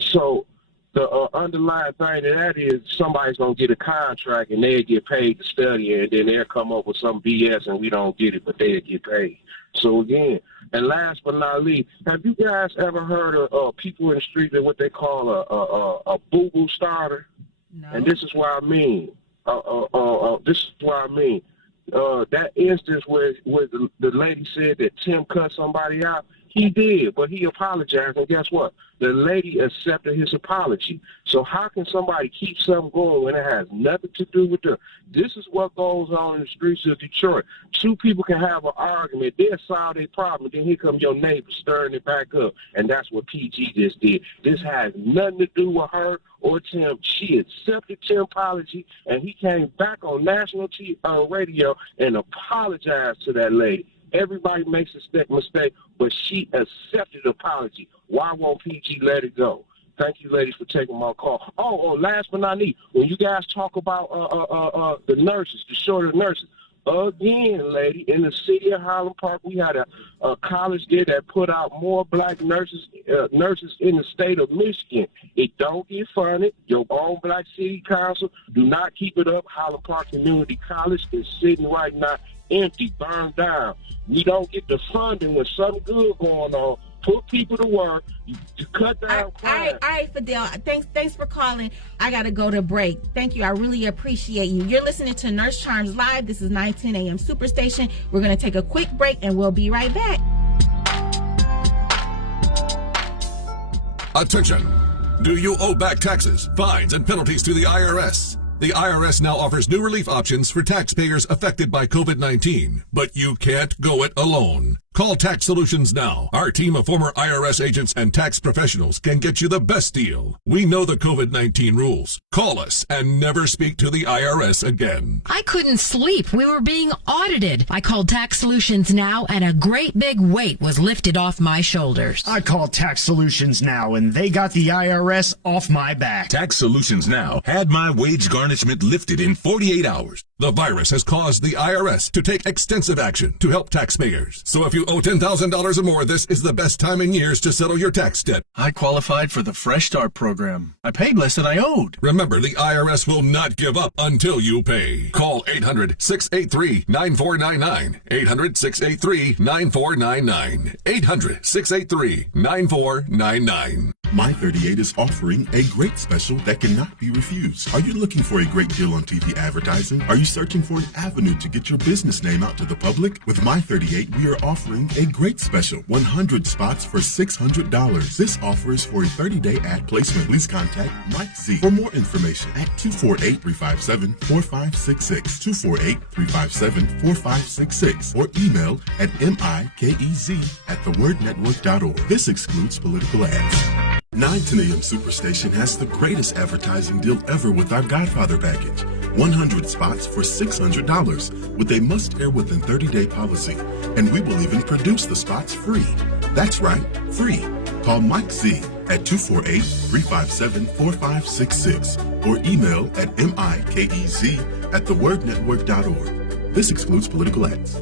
So the underlying thing to that is somebody's going to get a contract and they'll get paid to study, and then they'll come up with some BS and we don't get it, but they'll get paid. So again, and last but not least, have you guys ever heard of people in the street that what they call a boo-boo starter? No. And this is what I mean. This is what I mean. That instance where the lady said that Tim cut somebody out, he did, but he apologized, and guess what? The lady accepted his apology. So how can somebody keep something going when it has nothing to do with them? This is what goes on in the streets of Detroit. Two people can have an argument, they'll solve their problem, then here comes your neighbor stirring it back up, and that's what PG just did. This has nothing to do with her or Tim. She accepted Tim's apology, and he came back on national radio and apologized to that lady. Everybody makes a mistake, but she accepted the apology. Why won't PG let it go? Thank you, ladies, for taking my call. Oh, last but not least, when you guys talk about the nurses, the shortage of nurses, again, lady, in the city of Highland Park, we had a college there that put out more black nurses in the state of Michigan. It don't get funded. Your own black city council, do not keep it up. Highland Park Community College is sitting right now empty, burned down. We don't get the funding when something good going on. Put people to work. You cut down crime. All right, Fidel. Thanks for calling. I got to go to break. Thank you. I really appreciate you. You're listening to Nurse Charms Live. This is 910 AM Superstation. We're going to take a quick break, and we'll be right back. Attention! Do you owe back taxes, fines, and penalties to the IRS? The IRS now offers new relief options for taxpayers affected by COVID-19, but you can't go it alone. Call Tax Solutions now. Our team of former IRS agents and tax professionals can get you the best deal. We know the COVID-19 rules. Call us and never speak to the IRS again. I couldn't sleep. We were being audited. I called Tax Solutions now, and a great big weight was lifted off my shoulders. I called Tax Solutions now, and they got the IRS off my back. Tax Solutions now had my wage garnishment lifted in 48 hours. The virus has caused the IRS to take extensive action to help taxpayers. So if you owe $10,000 or more, this is the best time in years to settle your tax debt. I qualified for the Fresh Start program. I paid less than I owed. Remember, the IRS will not give up until you pay. Call 800-683-9499. 800-683-9499. 800-683-9499. My38 is offering a great special that cannot be refused. Are you looking for a great deal on TV advertising? Are you searching for an avenue to get your business name out to the public? With My38, we are offering a great special, 100 spots for $600. This offer is for a 30-day ad placement. Please contact Mike Z for more information at 248-357-4566, 248-357-4566, or email at mikez@thewordnetwork.org. This excludes political ads. 910 AM Superstation has the greatest advertising deal ever with our Godfather package. 100 spots for $600 with a must-air within 30-day policy. And we will even produce the spots free. That's right, free. Call Mike Z at 248-357-4566 or email at mikez@thewordnetwork.org. This excludes political ads.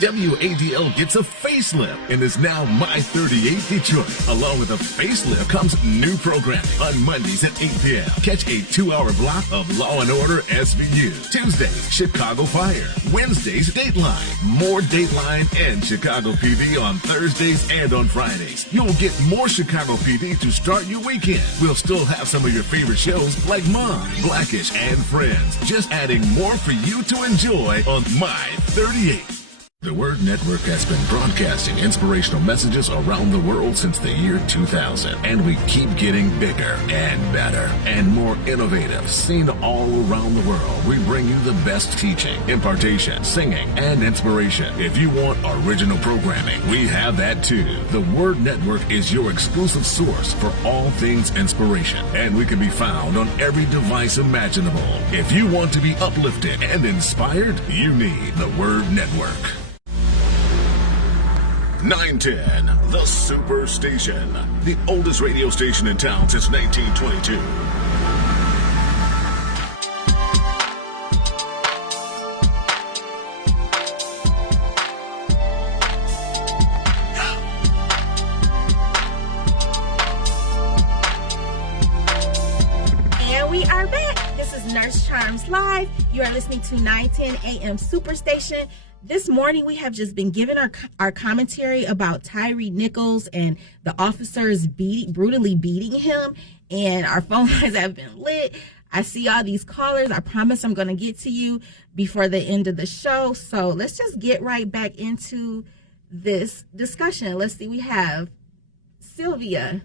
WADL gets a facelift and is now My38 Detroit. Along with a facelift comes new programming on Mondays at 8 p.m. Catch a 2-hour block of Law & Order SVU. Tuesdays, Chicago Fire. Wednesdays, Dateline. More Dateline and Chicago PD on Thursdays and on Fridays. You'll get more Chicago PD to start your weekend. We'll still have some of your favorite shows like Mom, Blackish, and Friends. Just adding more for you to enjoy on My38. The Word Network has been broadcasting inspirational messages around the world since the year 2000, and we keep getting bigger and better and more innovative. Seen all around the world, we bring you the best teaching, impartation, singing, and inspiration. If you want original programming, we have that too. The Word Network is your exclusive source for all things inspiration, and we can be found on every device imaginable. If you want to be uplifted and inspired, you need the Word Network. 910, the Superstation, the oldest radio station in town since 1922. Charms Live. You are listening to 910 AM Superstation. This morning, we have just been given our commentary about Tyre Nichols and the officers brutally beating him, and our phone lines have been lit. I see all these callers. I promise I'm going to get to you before the end of the show. So let's just get right back into this discussion. Let's see. We have Sylvia.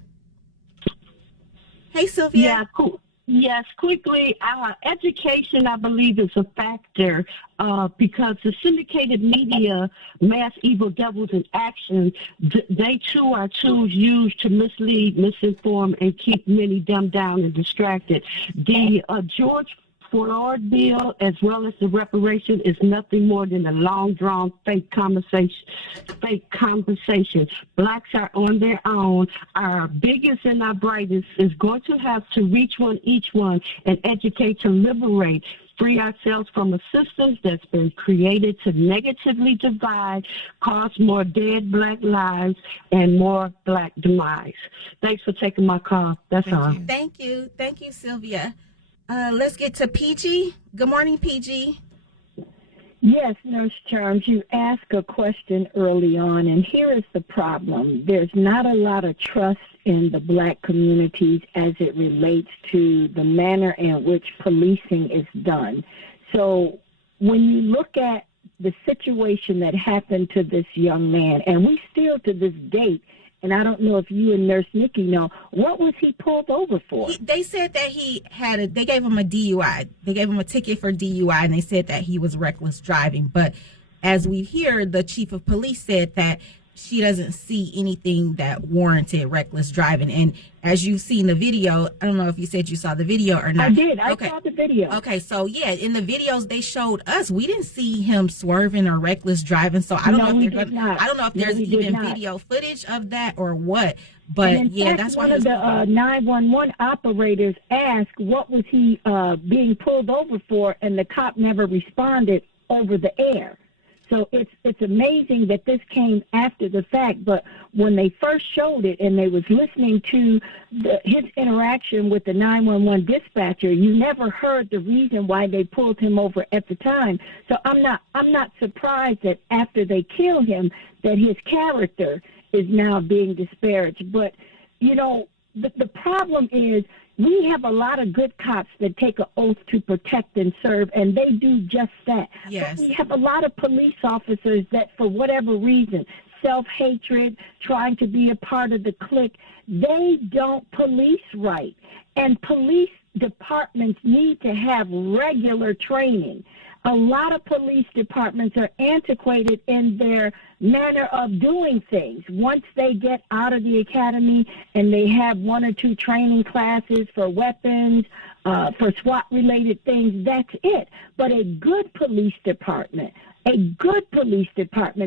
Hey, Sylvia. Yeah, cool. Yes, quickly, education, I believe, is a factor because the syndicated media, mass evil devils in action, they too are tools used to mislead, misinform, and keep many dumbed down and distracted. The George Floyd bill, as well as the reparation, is nothing more than a long-drawn fake conversation. Blacks are on their own. Our biggest and our brightest is going to have to reach each one, and educate to liberate, free ourselves from a system that's been created to negatively divide, cause more dead Black lives, and more Black demise. Thanks for taking my call. That's all. Thank you, Sylvia. Let's get to PG. Good morning, PG. Yes, Nurse Charms, you asked a question early on, and here is the problem. There's not a lot of trust in the Black communities as it relates to the manner in which policing is done. So when you look at the situation that happened to this young man, and we still to this date, and I don't know if you and Nurse Nikki know, what was he pulled over for? They said that they gave him a DUI. They gave him a ticket for DUI, and they said that he was reckless driving. But as we hear, the chief of police said that she doesn't see anything that warranted reckless driving. And as you've seen the video, I don't know if you said you saw the video or not. I did. I saw the video. Okay, so yeah, in the videos they showed us, we didn't see him swerving or reckless driving. So I don't know if there's even video footage of that or what. But yeah, fact, that's why one of the 911 operators asked what was he being pulled over for, and the cop never responded over the air. So it's amazing that this came after the fact, but when they first showed it and they was listening to his interaction with the 911 dispatcher, you never heard the reason why they pulled him over at the time. So I'm not surprised that after they kill him, that his character is now being disparaged. But you know, the problem is, we have a lot of good cops that take an oath to protect and serve, and they do just that. Yes. But we have a lot of police officers that, for whatever reason, self-hatred, trying to be a part of the clique, they don't police right. And police departments need to have regular training. A lot of police departments are antiquated in their manner of doing things. Once they get out of the academy and they have one or two training classes for weapons, for SWAT-related things, that's it. But a good police department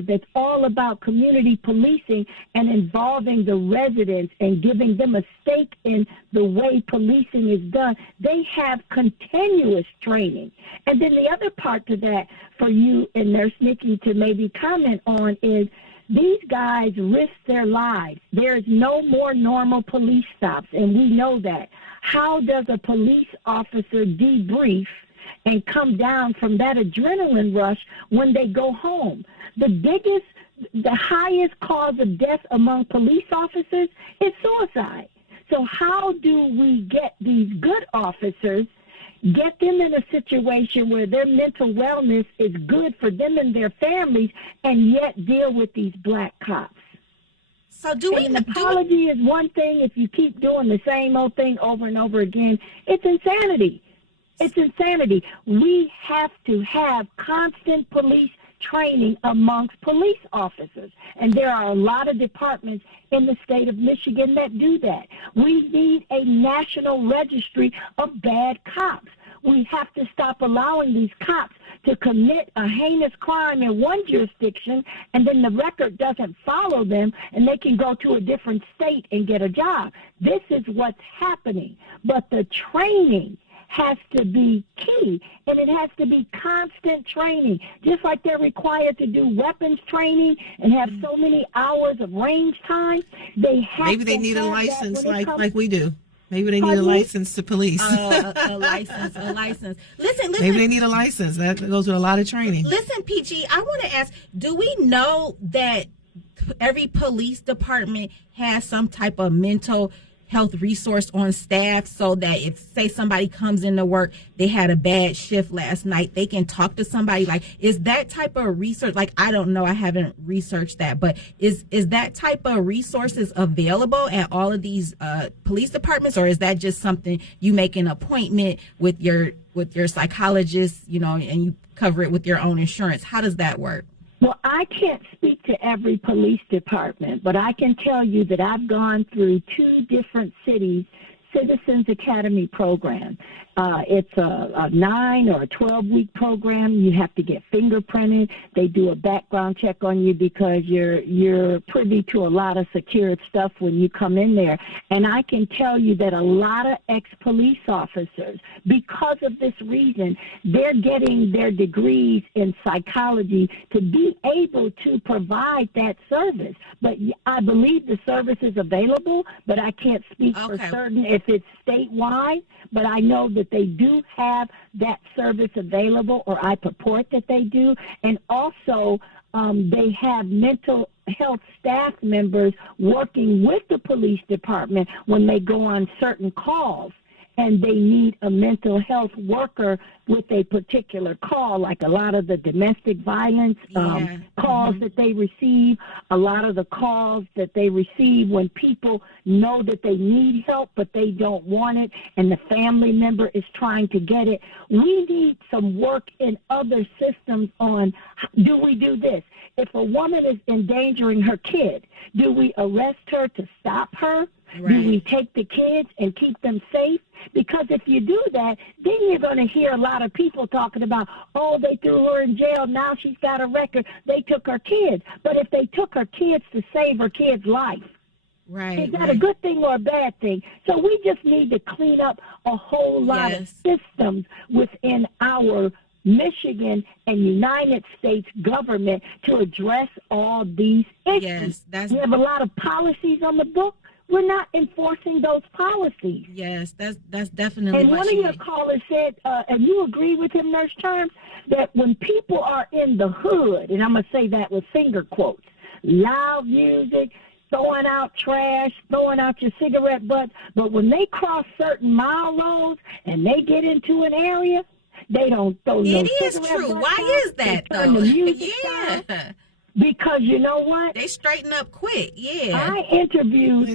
that's all about community policing and involving the residents and giving them a stake in the way policing is done, they have continuous training. And then the other part to that for you and Nurse Nikki to maybe comment on is these guys risk their lives. There's no more normal police stops, and we know that. How does a police officer debrief and come down from that adrenaline rush when they go home? The highest cause of death among police officers is suicide. So how do we get these good officers, get them in a situation where their mental wellness is good for them and their families, and yet deal with these Black cops? So an apology is one thing. If you keep doing the same old thing over and over again, it's insanity. It's insanity. We have to have constant police training amongst police officers. And there are a lot of departments in the state of Michigan that do that. We need a national registry of bad cops. We have to stop allowing these cops to commit a heinous crime in one jurisdiction, and then the record doesn't follow them, and they can go to a different state and get a job. This is what's happening. But the training has to be key, and it has to be constant training. Just like they're required to do weapons training and have so many hours of range time, they have Maybe they to need a have license that like we do. Maybe they need a license to police. A license. Listen. Maybe they need a license. That goes with a lot of training. Listen, PG, I want to ask, do we know that every police department has some type of mental health resource on staff so that if, say, somebody comes into work, they had a bad shift last night, they can talk to somebody? Like, is that type of research, like, I don't know, I haven't researched that, but is that type of resources available at all of these police departments, or is that just something you make an appointment with your psychologist, and you cover it with your own insurance? How does that work? Well, I can't speak to every police department, but I can tell you that I've gone through 2 different cities' Citizens Academy program. It's a 9 or a 12-week program. You have to get fingerprinted. They do a background check on you because you're privy to a lot of secured stuff when you come in there. And I can tell you that a lot of ex-police officers, because of this reason, they're getting their degrees in psychology to be able to provide that service. But I believe the service is available, but I can't speak for certain if it's statewide. But I know that they do have that service available, or I purport that they do. And also, they have mental health staff members working with the police department when they go on certain calls and they need a mental health worker with a particular call, like a lot of the domestic violence calls that they receive, a lot of the calls that they receive when people know that they need help but they don't want it and the family member is trying to get it. We need some work in other systems on, do we do this? If a woman is endangering her kid, do we arrest her to stop her? Right. Do we take the kids and keep them safe? Because if you do that, then you're going to hear a lot of people talking about, oh, they threw her in jail, now she's got a record, they took her kids. But if they took her kids to save her kid's life, is that a good thing or a bad thing? So we just need to clean up a whole lot of systems within our Michigan and United States government to address all these issues. We have a lot of policies on the book. We're not enforcing those policies. Yes, that's definitely. And one of your callers said, and you agree with him, Nurse Charms, that when people are in the hood, and I'm going to say that with finger quotes, loud music, throwing out trash, throwing out your cigarette butts, but when they cross certain mile roads and they get into an area, they don't throw no cigarette butts. It is true. Why is that, though? Turn the music down. Because you know what? They straighten up quick, I interviewed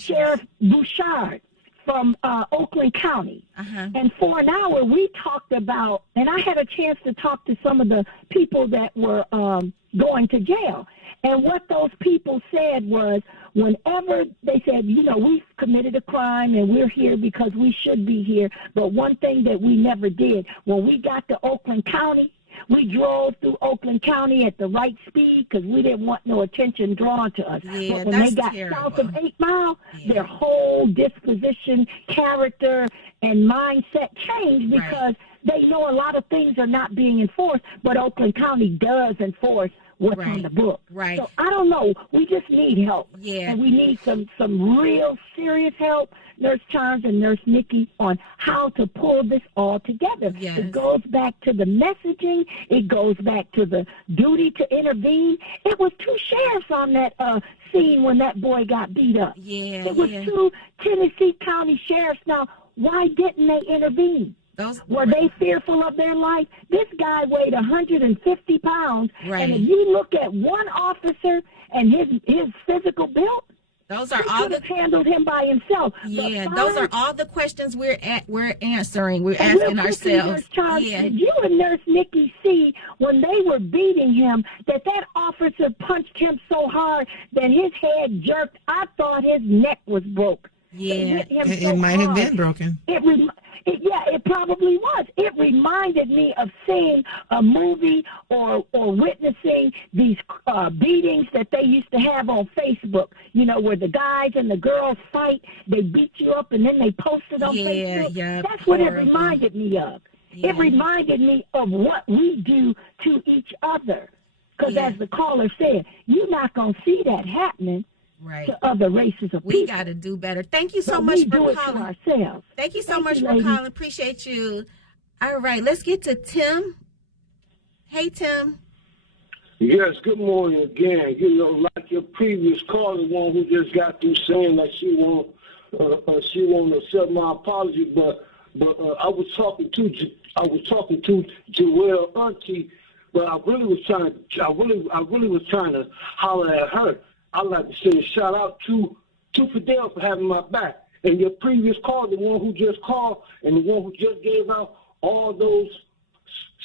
Sheriff Bouchard from Oakland County. And for an hour, we talked about, and I had a chance to talk to some of the people that were going to jail. And what those people said was, whenever they said, we've committed a crime and we're here because we should be here, but one thing that we never did, when we got to Oakland County, we drove through Oakland County at the right speed because we didn't want no attention drawn to us. But when they got south of 8 Mile, their whole disposition, character, and mindset changed because they know a lot of things are not being enforced, but Oakland County does enforce what's on the book. So I don't know. We just need help. And we need some real serious help, Nurse Charms and Nurse Nikki, on how to pull this all together. It goes back to the messaging. It goes back to the duty to intervene. It was 2 sheriffs on that scene when that boy got beat up. It was 2 Tennessee County sheriffs. Now, why didn't they intervene? Were they fearful of their life? This guy weighed 150 pounds, and if you look at one officer and his physical build, those are all the handled him by himself. Those are all the questions we're answering. We're asking ourselves. Did you and Nurse Nikki see when they were beating him that officer punched him so hard that his head jerked? I thought his neck was broke. It might have been broken. It probably was. It reminded me of seeing a movie or witnessing these beatings that they used to have on Facebook, where the guys and the girls fight, they beat you up, and then they post it on Facebook. That's what it reminded me of. It reminded me of what we do to each other. Because as the caller said, you're not going to see that happening Right. to other races of We people. got to do better. Thank you so But much we for do it calling. to ourselves. Thank you so Thank much you, for ladies. calling. Appreciate you. All right, let's get to Tim. Hey, Tim. Yes, good morning again. You know, like your previous caller, one who just got through saying that she won't accept my apology, but I was talking to Joelle Auntie, but I really was trying to holler at her. I'd like to say a shout out to Fidel for having my back, and your previous caller, the one who just called, and the one who just gave out all those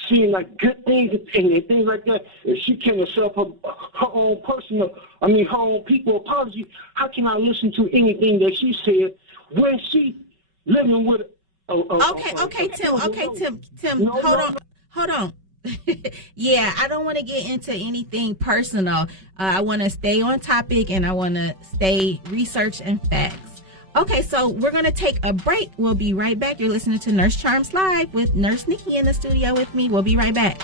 seeing like good things and things like that. If she can accept her own her own people apology, how can I listen to anything that she said when she living with Okay, Tim. Hold on. Yeah, I don't want to get into anything personal. I want to stay on topic and I want to stay research and facts. Okay, so we're going to take a break. We'll be right back. You're listening to Nurse Charms Live with Nurse Nikki in the studio with me. We'll be right back.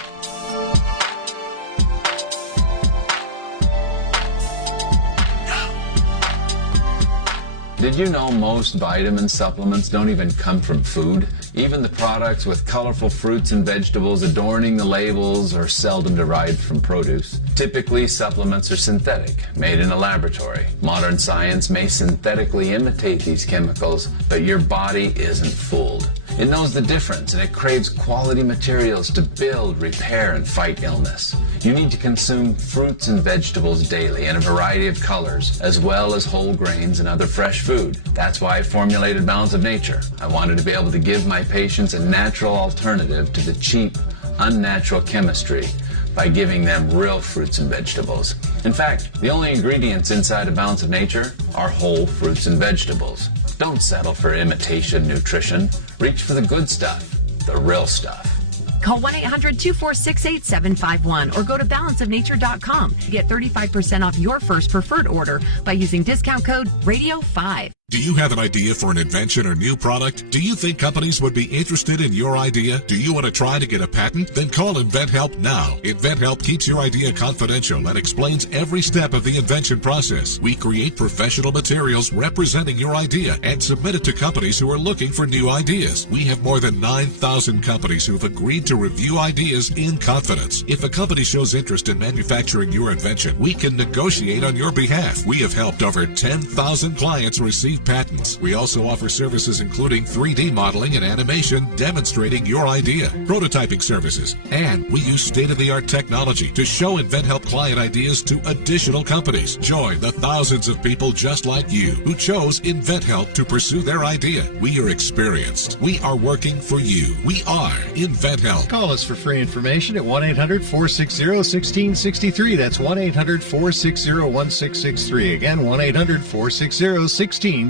Did you know most vitamin supplements don't even come from food? Even the products with colorful fruits and vegetables adorning the labels are seldom derived from produce. Typically, supplements are synthetic, made in a laboratory. Modern science may synthetically imitate these chemicals, but your body isn't fooled. It knows the difference, and it craves quality materials to build, repair, and fight illness. You need to consume fruits and vegetables daily in a variety of colors, as well as whole grains and other fresh food. That's why I formulated Balance of Nature. I wanted to be able to give my patients a natural alternative to the cheap, unnatural chemistry by giving them real fruits and vegetables. In fact, the only ingredients inside of Balance of Nature are whole fruits and vegetables. Don't settle for imitation nutrition. Reach for the good stuff, the real stuff. Call 1-800-246-8751 or go to balanceofnature.com to get 35% off your first preferred order by using discount code RADIO5. Do you have an idea for an invention or new product? Do you think companies would be interested in your idea? Do you want to try to get a patent? Then call InventHelp now. InventHelp keeps your idea confidential and explains every step of the invention process. We create professional materials representing your idea and submit it to companies who are looking for new ideas. We have more than 9,000 companies who've agreed to review ideas in confidence. If a company shows interest in manufacturing your invention, we can negotiate on your behalf. We have helped over 10,000 clients receive patents. We also offer services including 3D modeling and animation demonstrating your idea, prototyping services, and we use state-of-the-art technology to show InventHelp client ideas to additional companies. Join the thousands of people just like you who chose InventHelp to pursue their idea. We are experienced. We are working for you. We are InventHelp. Call us for free information at 1-800-460-1663. That's 1-800-460-1663. Again, 1-800-460-1663.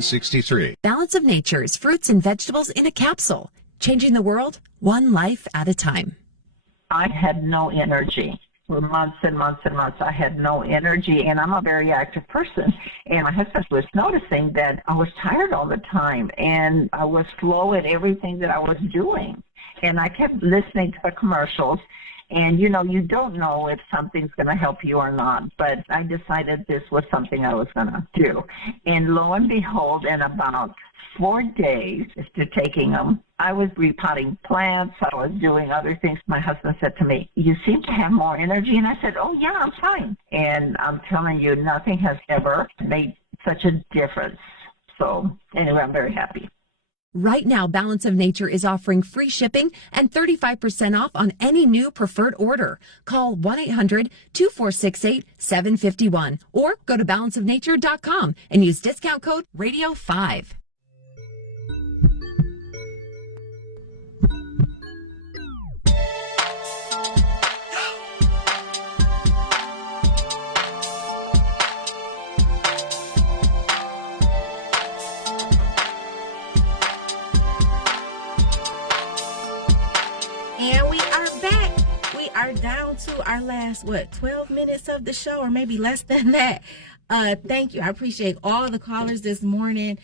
Balance of Nature's fruits and vegetables in a capsule, changing the world one life at a time. I had no energy. For months and months and months, I had no energy, and I'm a very active person. And my husband was noticing that I was tired all the time, and I was slow at everything that I was doing. And I kept listening to the commercials, and, you know, you don't know if something's going to help you or not, but I decided this was something I was going to do. And lo and behold, in about 4 days after taking them, I was repotting plants, I was doing other things. My husband said to me, "You seem to have more energy." And I said, "Oh, yeah, I'm fine." And I'm telling you, nothing has ever made such a difference. So anyway, I'm very happy. Right now, Balance of Nature is offering free shipping and 35% off on any new preferred order. Call 1-800-246-8751 or go to balanceofnature.com and use discount code RADIO5. And we are back. We are down to our last, 12 minutes of the show, or maybe less than that. Thank you. I appreciate all the callers this morning.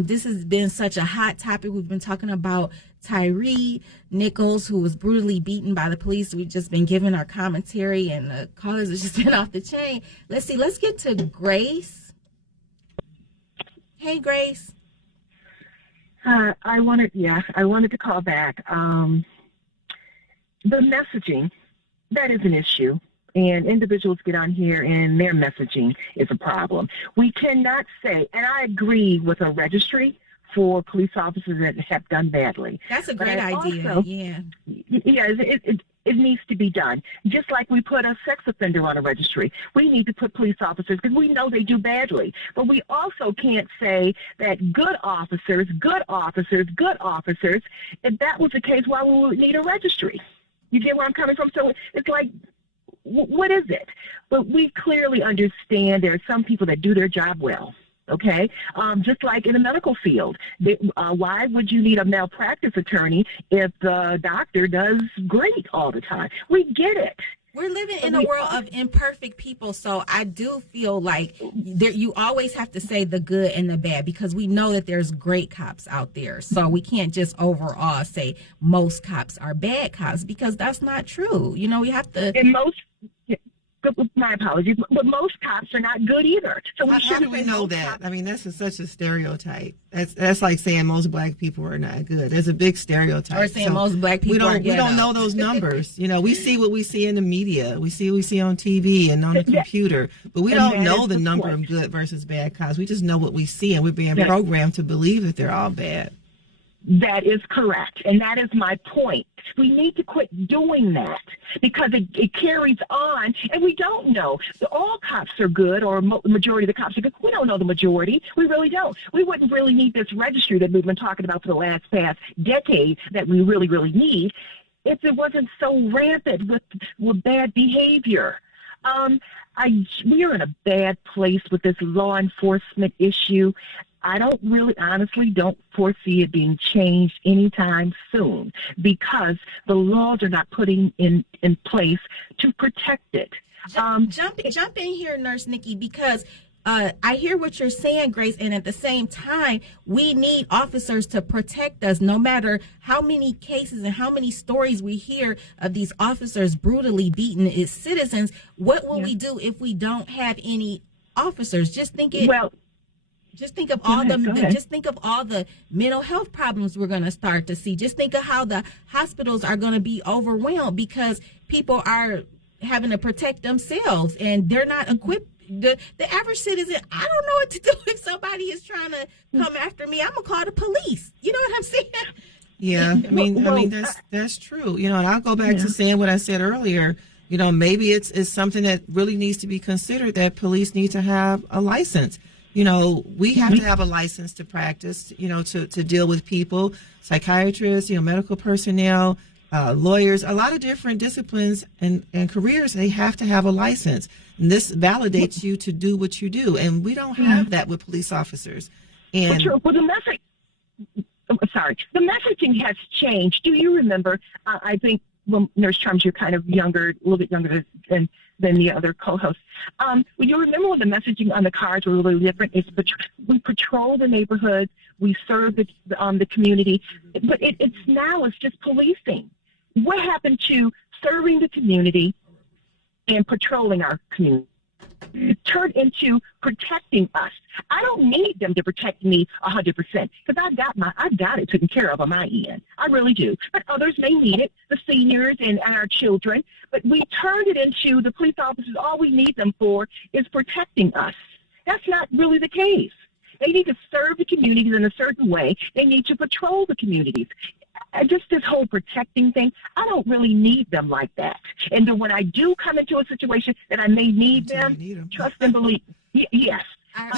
This has been such a hot topic. We've been talking about Tyre Nichols, who was brutally beaten by the police. We've just been giving our commentary, and the callers have just been off the chain. Let's see. Let's get to Grace. Hey, Grace. I wanted to call back. The messaging, that is an issue. And individuals get on here and their messaging is a problem. We cannot say, and I agree with a registry for police officers that have done badly. That's a great idea. Also, yeah. Yeah, it needs to be done. Just like we put a sex offender on a registry. We need to put police officers because we know they do badly. But we also can't say that good officers, if that was the case, why we would need a registry? You get where I'm coming from? So it's like, what is it? But we clearly understand there are some people that do their job well. Okay, just like in the medical field, why would you need a malpractice attorney if the doctor does great all the time? We get it. We're living in a world of imperfect people, so I do feel like you always have to say the good and the bad because we know that there's great cops out there. So we can't just overall say most cops are bad cops because that's not true. You know, we have to. And my apologies, but most cops are not good either. So how do we know that? I mean, that's such a stereotype. That's like saying most black people are not good. There's a big stereotype. Or saying most black people are good. We don't know those numbers. You know, we see what we see in the media. We see what we see on TV and on the computer. But we don't know the number of good versus bad cops. We just know what we see, and we're being programmed to believe that they're all bad. That is correct, and that is my point. We need to quit doing that because it carries on, and we don't know. All cops are good, or majority of the cops are good. We don't know the majority. We really don't. We wouldn't really need this registry that we've been talking about for the past decade that we really, really need if it wasn't so rampant with bad behavior. We are in a bad place with this law enforcement issue. I honestly don't foresee it being changed anytime soon because the laws are not putting in place to protect it. Jump in here, Nurse Nikki, because I hear what you're saying, Grace, and at the same time, we need officers to protect us no matter how many cases and how many stories we hear of these officers brutally beating its citizens. What will we do if we don't have any officers? Just think of all the mental health problems we're going to start to see. Just think of how the hospitals are going to be overwhelmed because people are having to protect themselves and they're not equipped. The average citizen, I don't know what to do if somebody is trying to come after me. I'm gonna call the police. You know what I'm saying? Yeah, I mean that's true. You know, and I'll go back to saying what I said earlier. You know, maybe it's something that really needs to be considered that police need to have a license. You know, we have to have a license to practice, you know, to deal with people, psychiatrists, you know, medical personnel, lawyers, a lot of different disciplines and careers. They have to have a license. And this validates you to do what you do. And we don't have that with police officers. And well, the messaging has changed. Do you remember, I think, well, Nurse Charms, you're kind of younger, a little bit younger than the other co-hosts. Well, you remember when the messaging on the cars were really different? We patrol the neighborhoods, we serve the community, but it's just policing. What happened to serving the community and patrolling our community? It turned into protecting us. I don't need them to protect me 100% because I've got it taken care of on my end. I really do. But others may need it, the seniors and our children. But we turned it into the police officers. All we need them for is protecting us. That's not really the case. They need to serve the communities in a certain way. They need to patrol the communities. Just this whole protecting thing, I don't really need them like that. And then when I do come into a situation that I may need them, trust and believe. Yes. All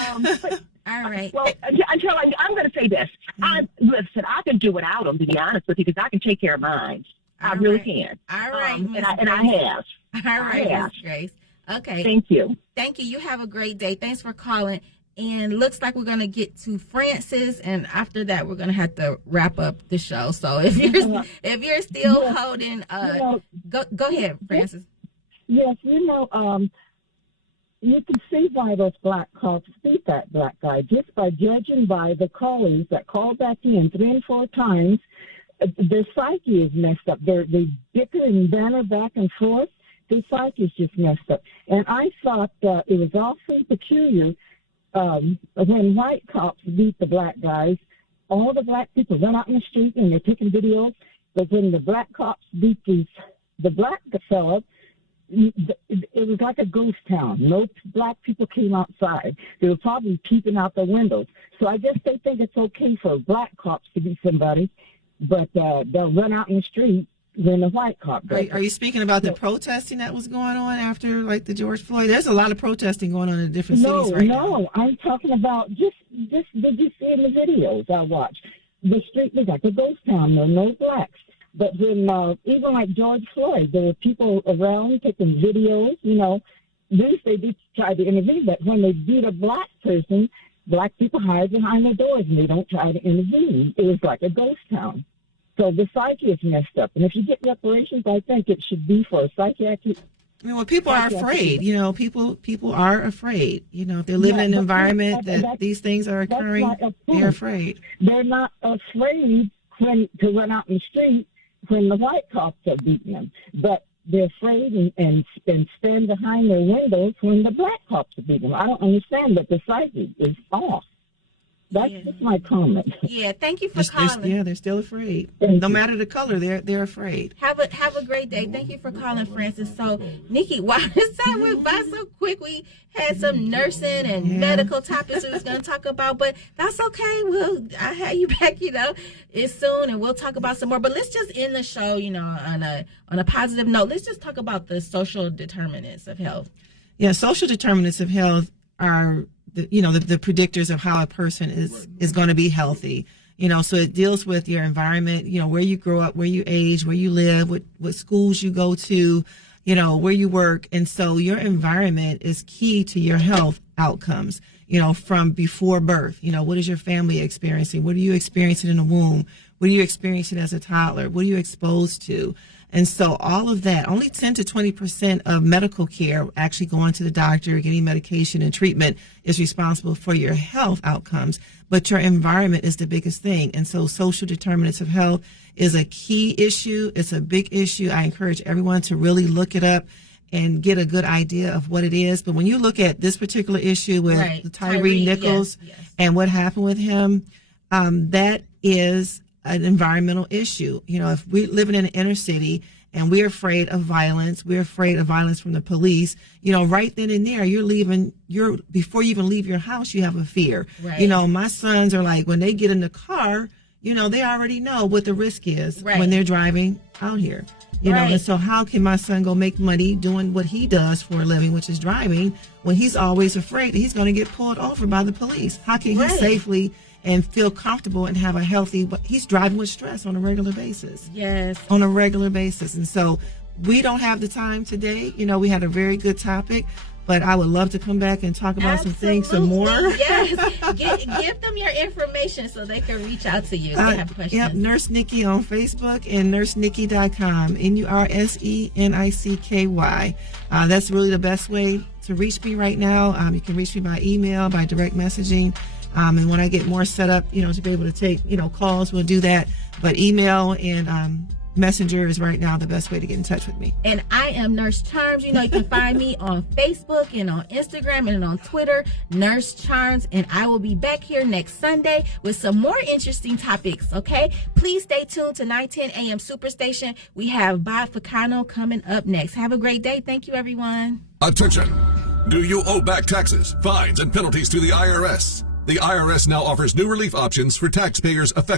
right. Well, I'm going to say this. Listen, I can do without them, to be honest with you, because I can take care of mine. I really can. All right. And I have. All right, Ms. Grace. Okay. Thank you. Thank you. You have a great day. Thanks for calling. And looks like we're going to get to Francis, and after that, we're going to have to wrap up the show. So if you're still holding, go ahead, Francis. Yes, you can see why those black cops beat that black guy just by judging by the callers that call back in 3 and 4 times. Their psyche is messed up. They bicker and banter back and forth. Their psyche is just messed up. And I thought it was awfully peculiar when white cops beat the black guys, all the black people run out in the street and they're taking videos. But when the black cops beat the black fella, it was like a ghost town. No black people came outside. They were probably peeping out the windows. So I guess they think it's okay for black cops to beat somebody, but they'll run out in the street when the white cop does. Are you speaking about the protesting that was going on after, like, the George Floyd? There's a lot of protesting going on in different cities right now. No, I'm talking about just did you see in the videos I watched? The street was like a ghost town. There were no blacks. But when, even like George Floyd, there were people around taking videos, you know. They did try to intervene, but when they beat a black person, black people hide behind their doors and they don't try to intervene. It was like a ghost town. So the psyche is messed up. And if you get reparations, I think it should be for a psychiatric. I mean, well, people are afraid. You know, people are afraid. You know, if they're living in an environment that these things are occurring, they're afraid. They're not afraid to run out in the street when the white cops are beating them, but they're afraid and stand behind their windows when the black cops are beating them. I don't understand, but the psyche is off. That's just my comment. Yeah, thank you for calling. They're still afraid. No matter the color, they're afraid. Have a great day. Thank you for calling, Francis. So, Nikki, wow, this time went by so quick. We had some nursing and medical topics we was going to talk about, but that's okay. I'll have you back, it's soon, and we'll talk about some more. But let's just end the show, on a positive note. Let's just talk about the social determinants of health. Yeah, social determinants of health are the predictors of how a person is going to be healthy. So it deals with your environment, where you grow up, where you age, where you live, what schools you go to, where you work. And so your environment is key to your health outcomes, from before birth. What is your family experiencing? What are you experiencing in the womb? What are you experiencing as a toddler? What are you exposed to? And so all of that, only 10 to 20% of medical care, actually going to the doctor, getting medication and treatment, is responsible for your health outcomes. But your environment is the biggest thing. And so social determinants of health is a key issue. It's a big issue. I encourage everyone to really look it up and get a good idea of what it is. But when you look at this particular issue with Tyre Nichols and what happened with him, that is an environmental issue. If we're living in an inner city and we're afraid of violence from the police, right then and there, before you even leave your house, you have a fear. Right. My sons are like, when they get in the car, they already know what the risk is when they're driving out here. And so how can my son go make money doing what he does for a living, which is driving, when he's always afraid that he's going to get pulled over by the police? How can he safely and feel comfortable and have a healthy, but he's driving with stress on a regular basis. Yes. On a regular basis. And so we don't have the time today. We had a very good topic, but I would love to come back and talk about some things some more. Yes. Give them your information so they can reach out to you if they have questions. Yep, Nurse Nikki on Facebook and nursenikki.com, NURSENICKY. That's really the best way to reach me right now. You can reach me by email, by direct messaging. And when I get more set up, to be able to take, calls, we'll do that. But email and Messenger is right now the best way to get in touch with me. And I am Nurse Charms. You can find me on Facebook and on Instagram and on Twitter, Nurse Charms. And I will be back here next Sunday with some more interesting topics, okay? Please stay tuned to 910 AM Superstation. We have Bob Ficano coming up next. Have a great day. Thank you, everyone. Attention. Do you owe back taxes, fines, and penalties to the IRS? The IRS now offers new relief options for taxpayers affected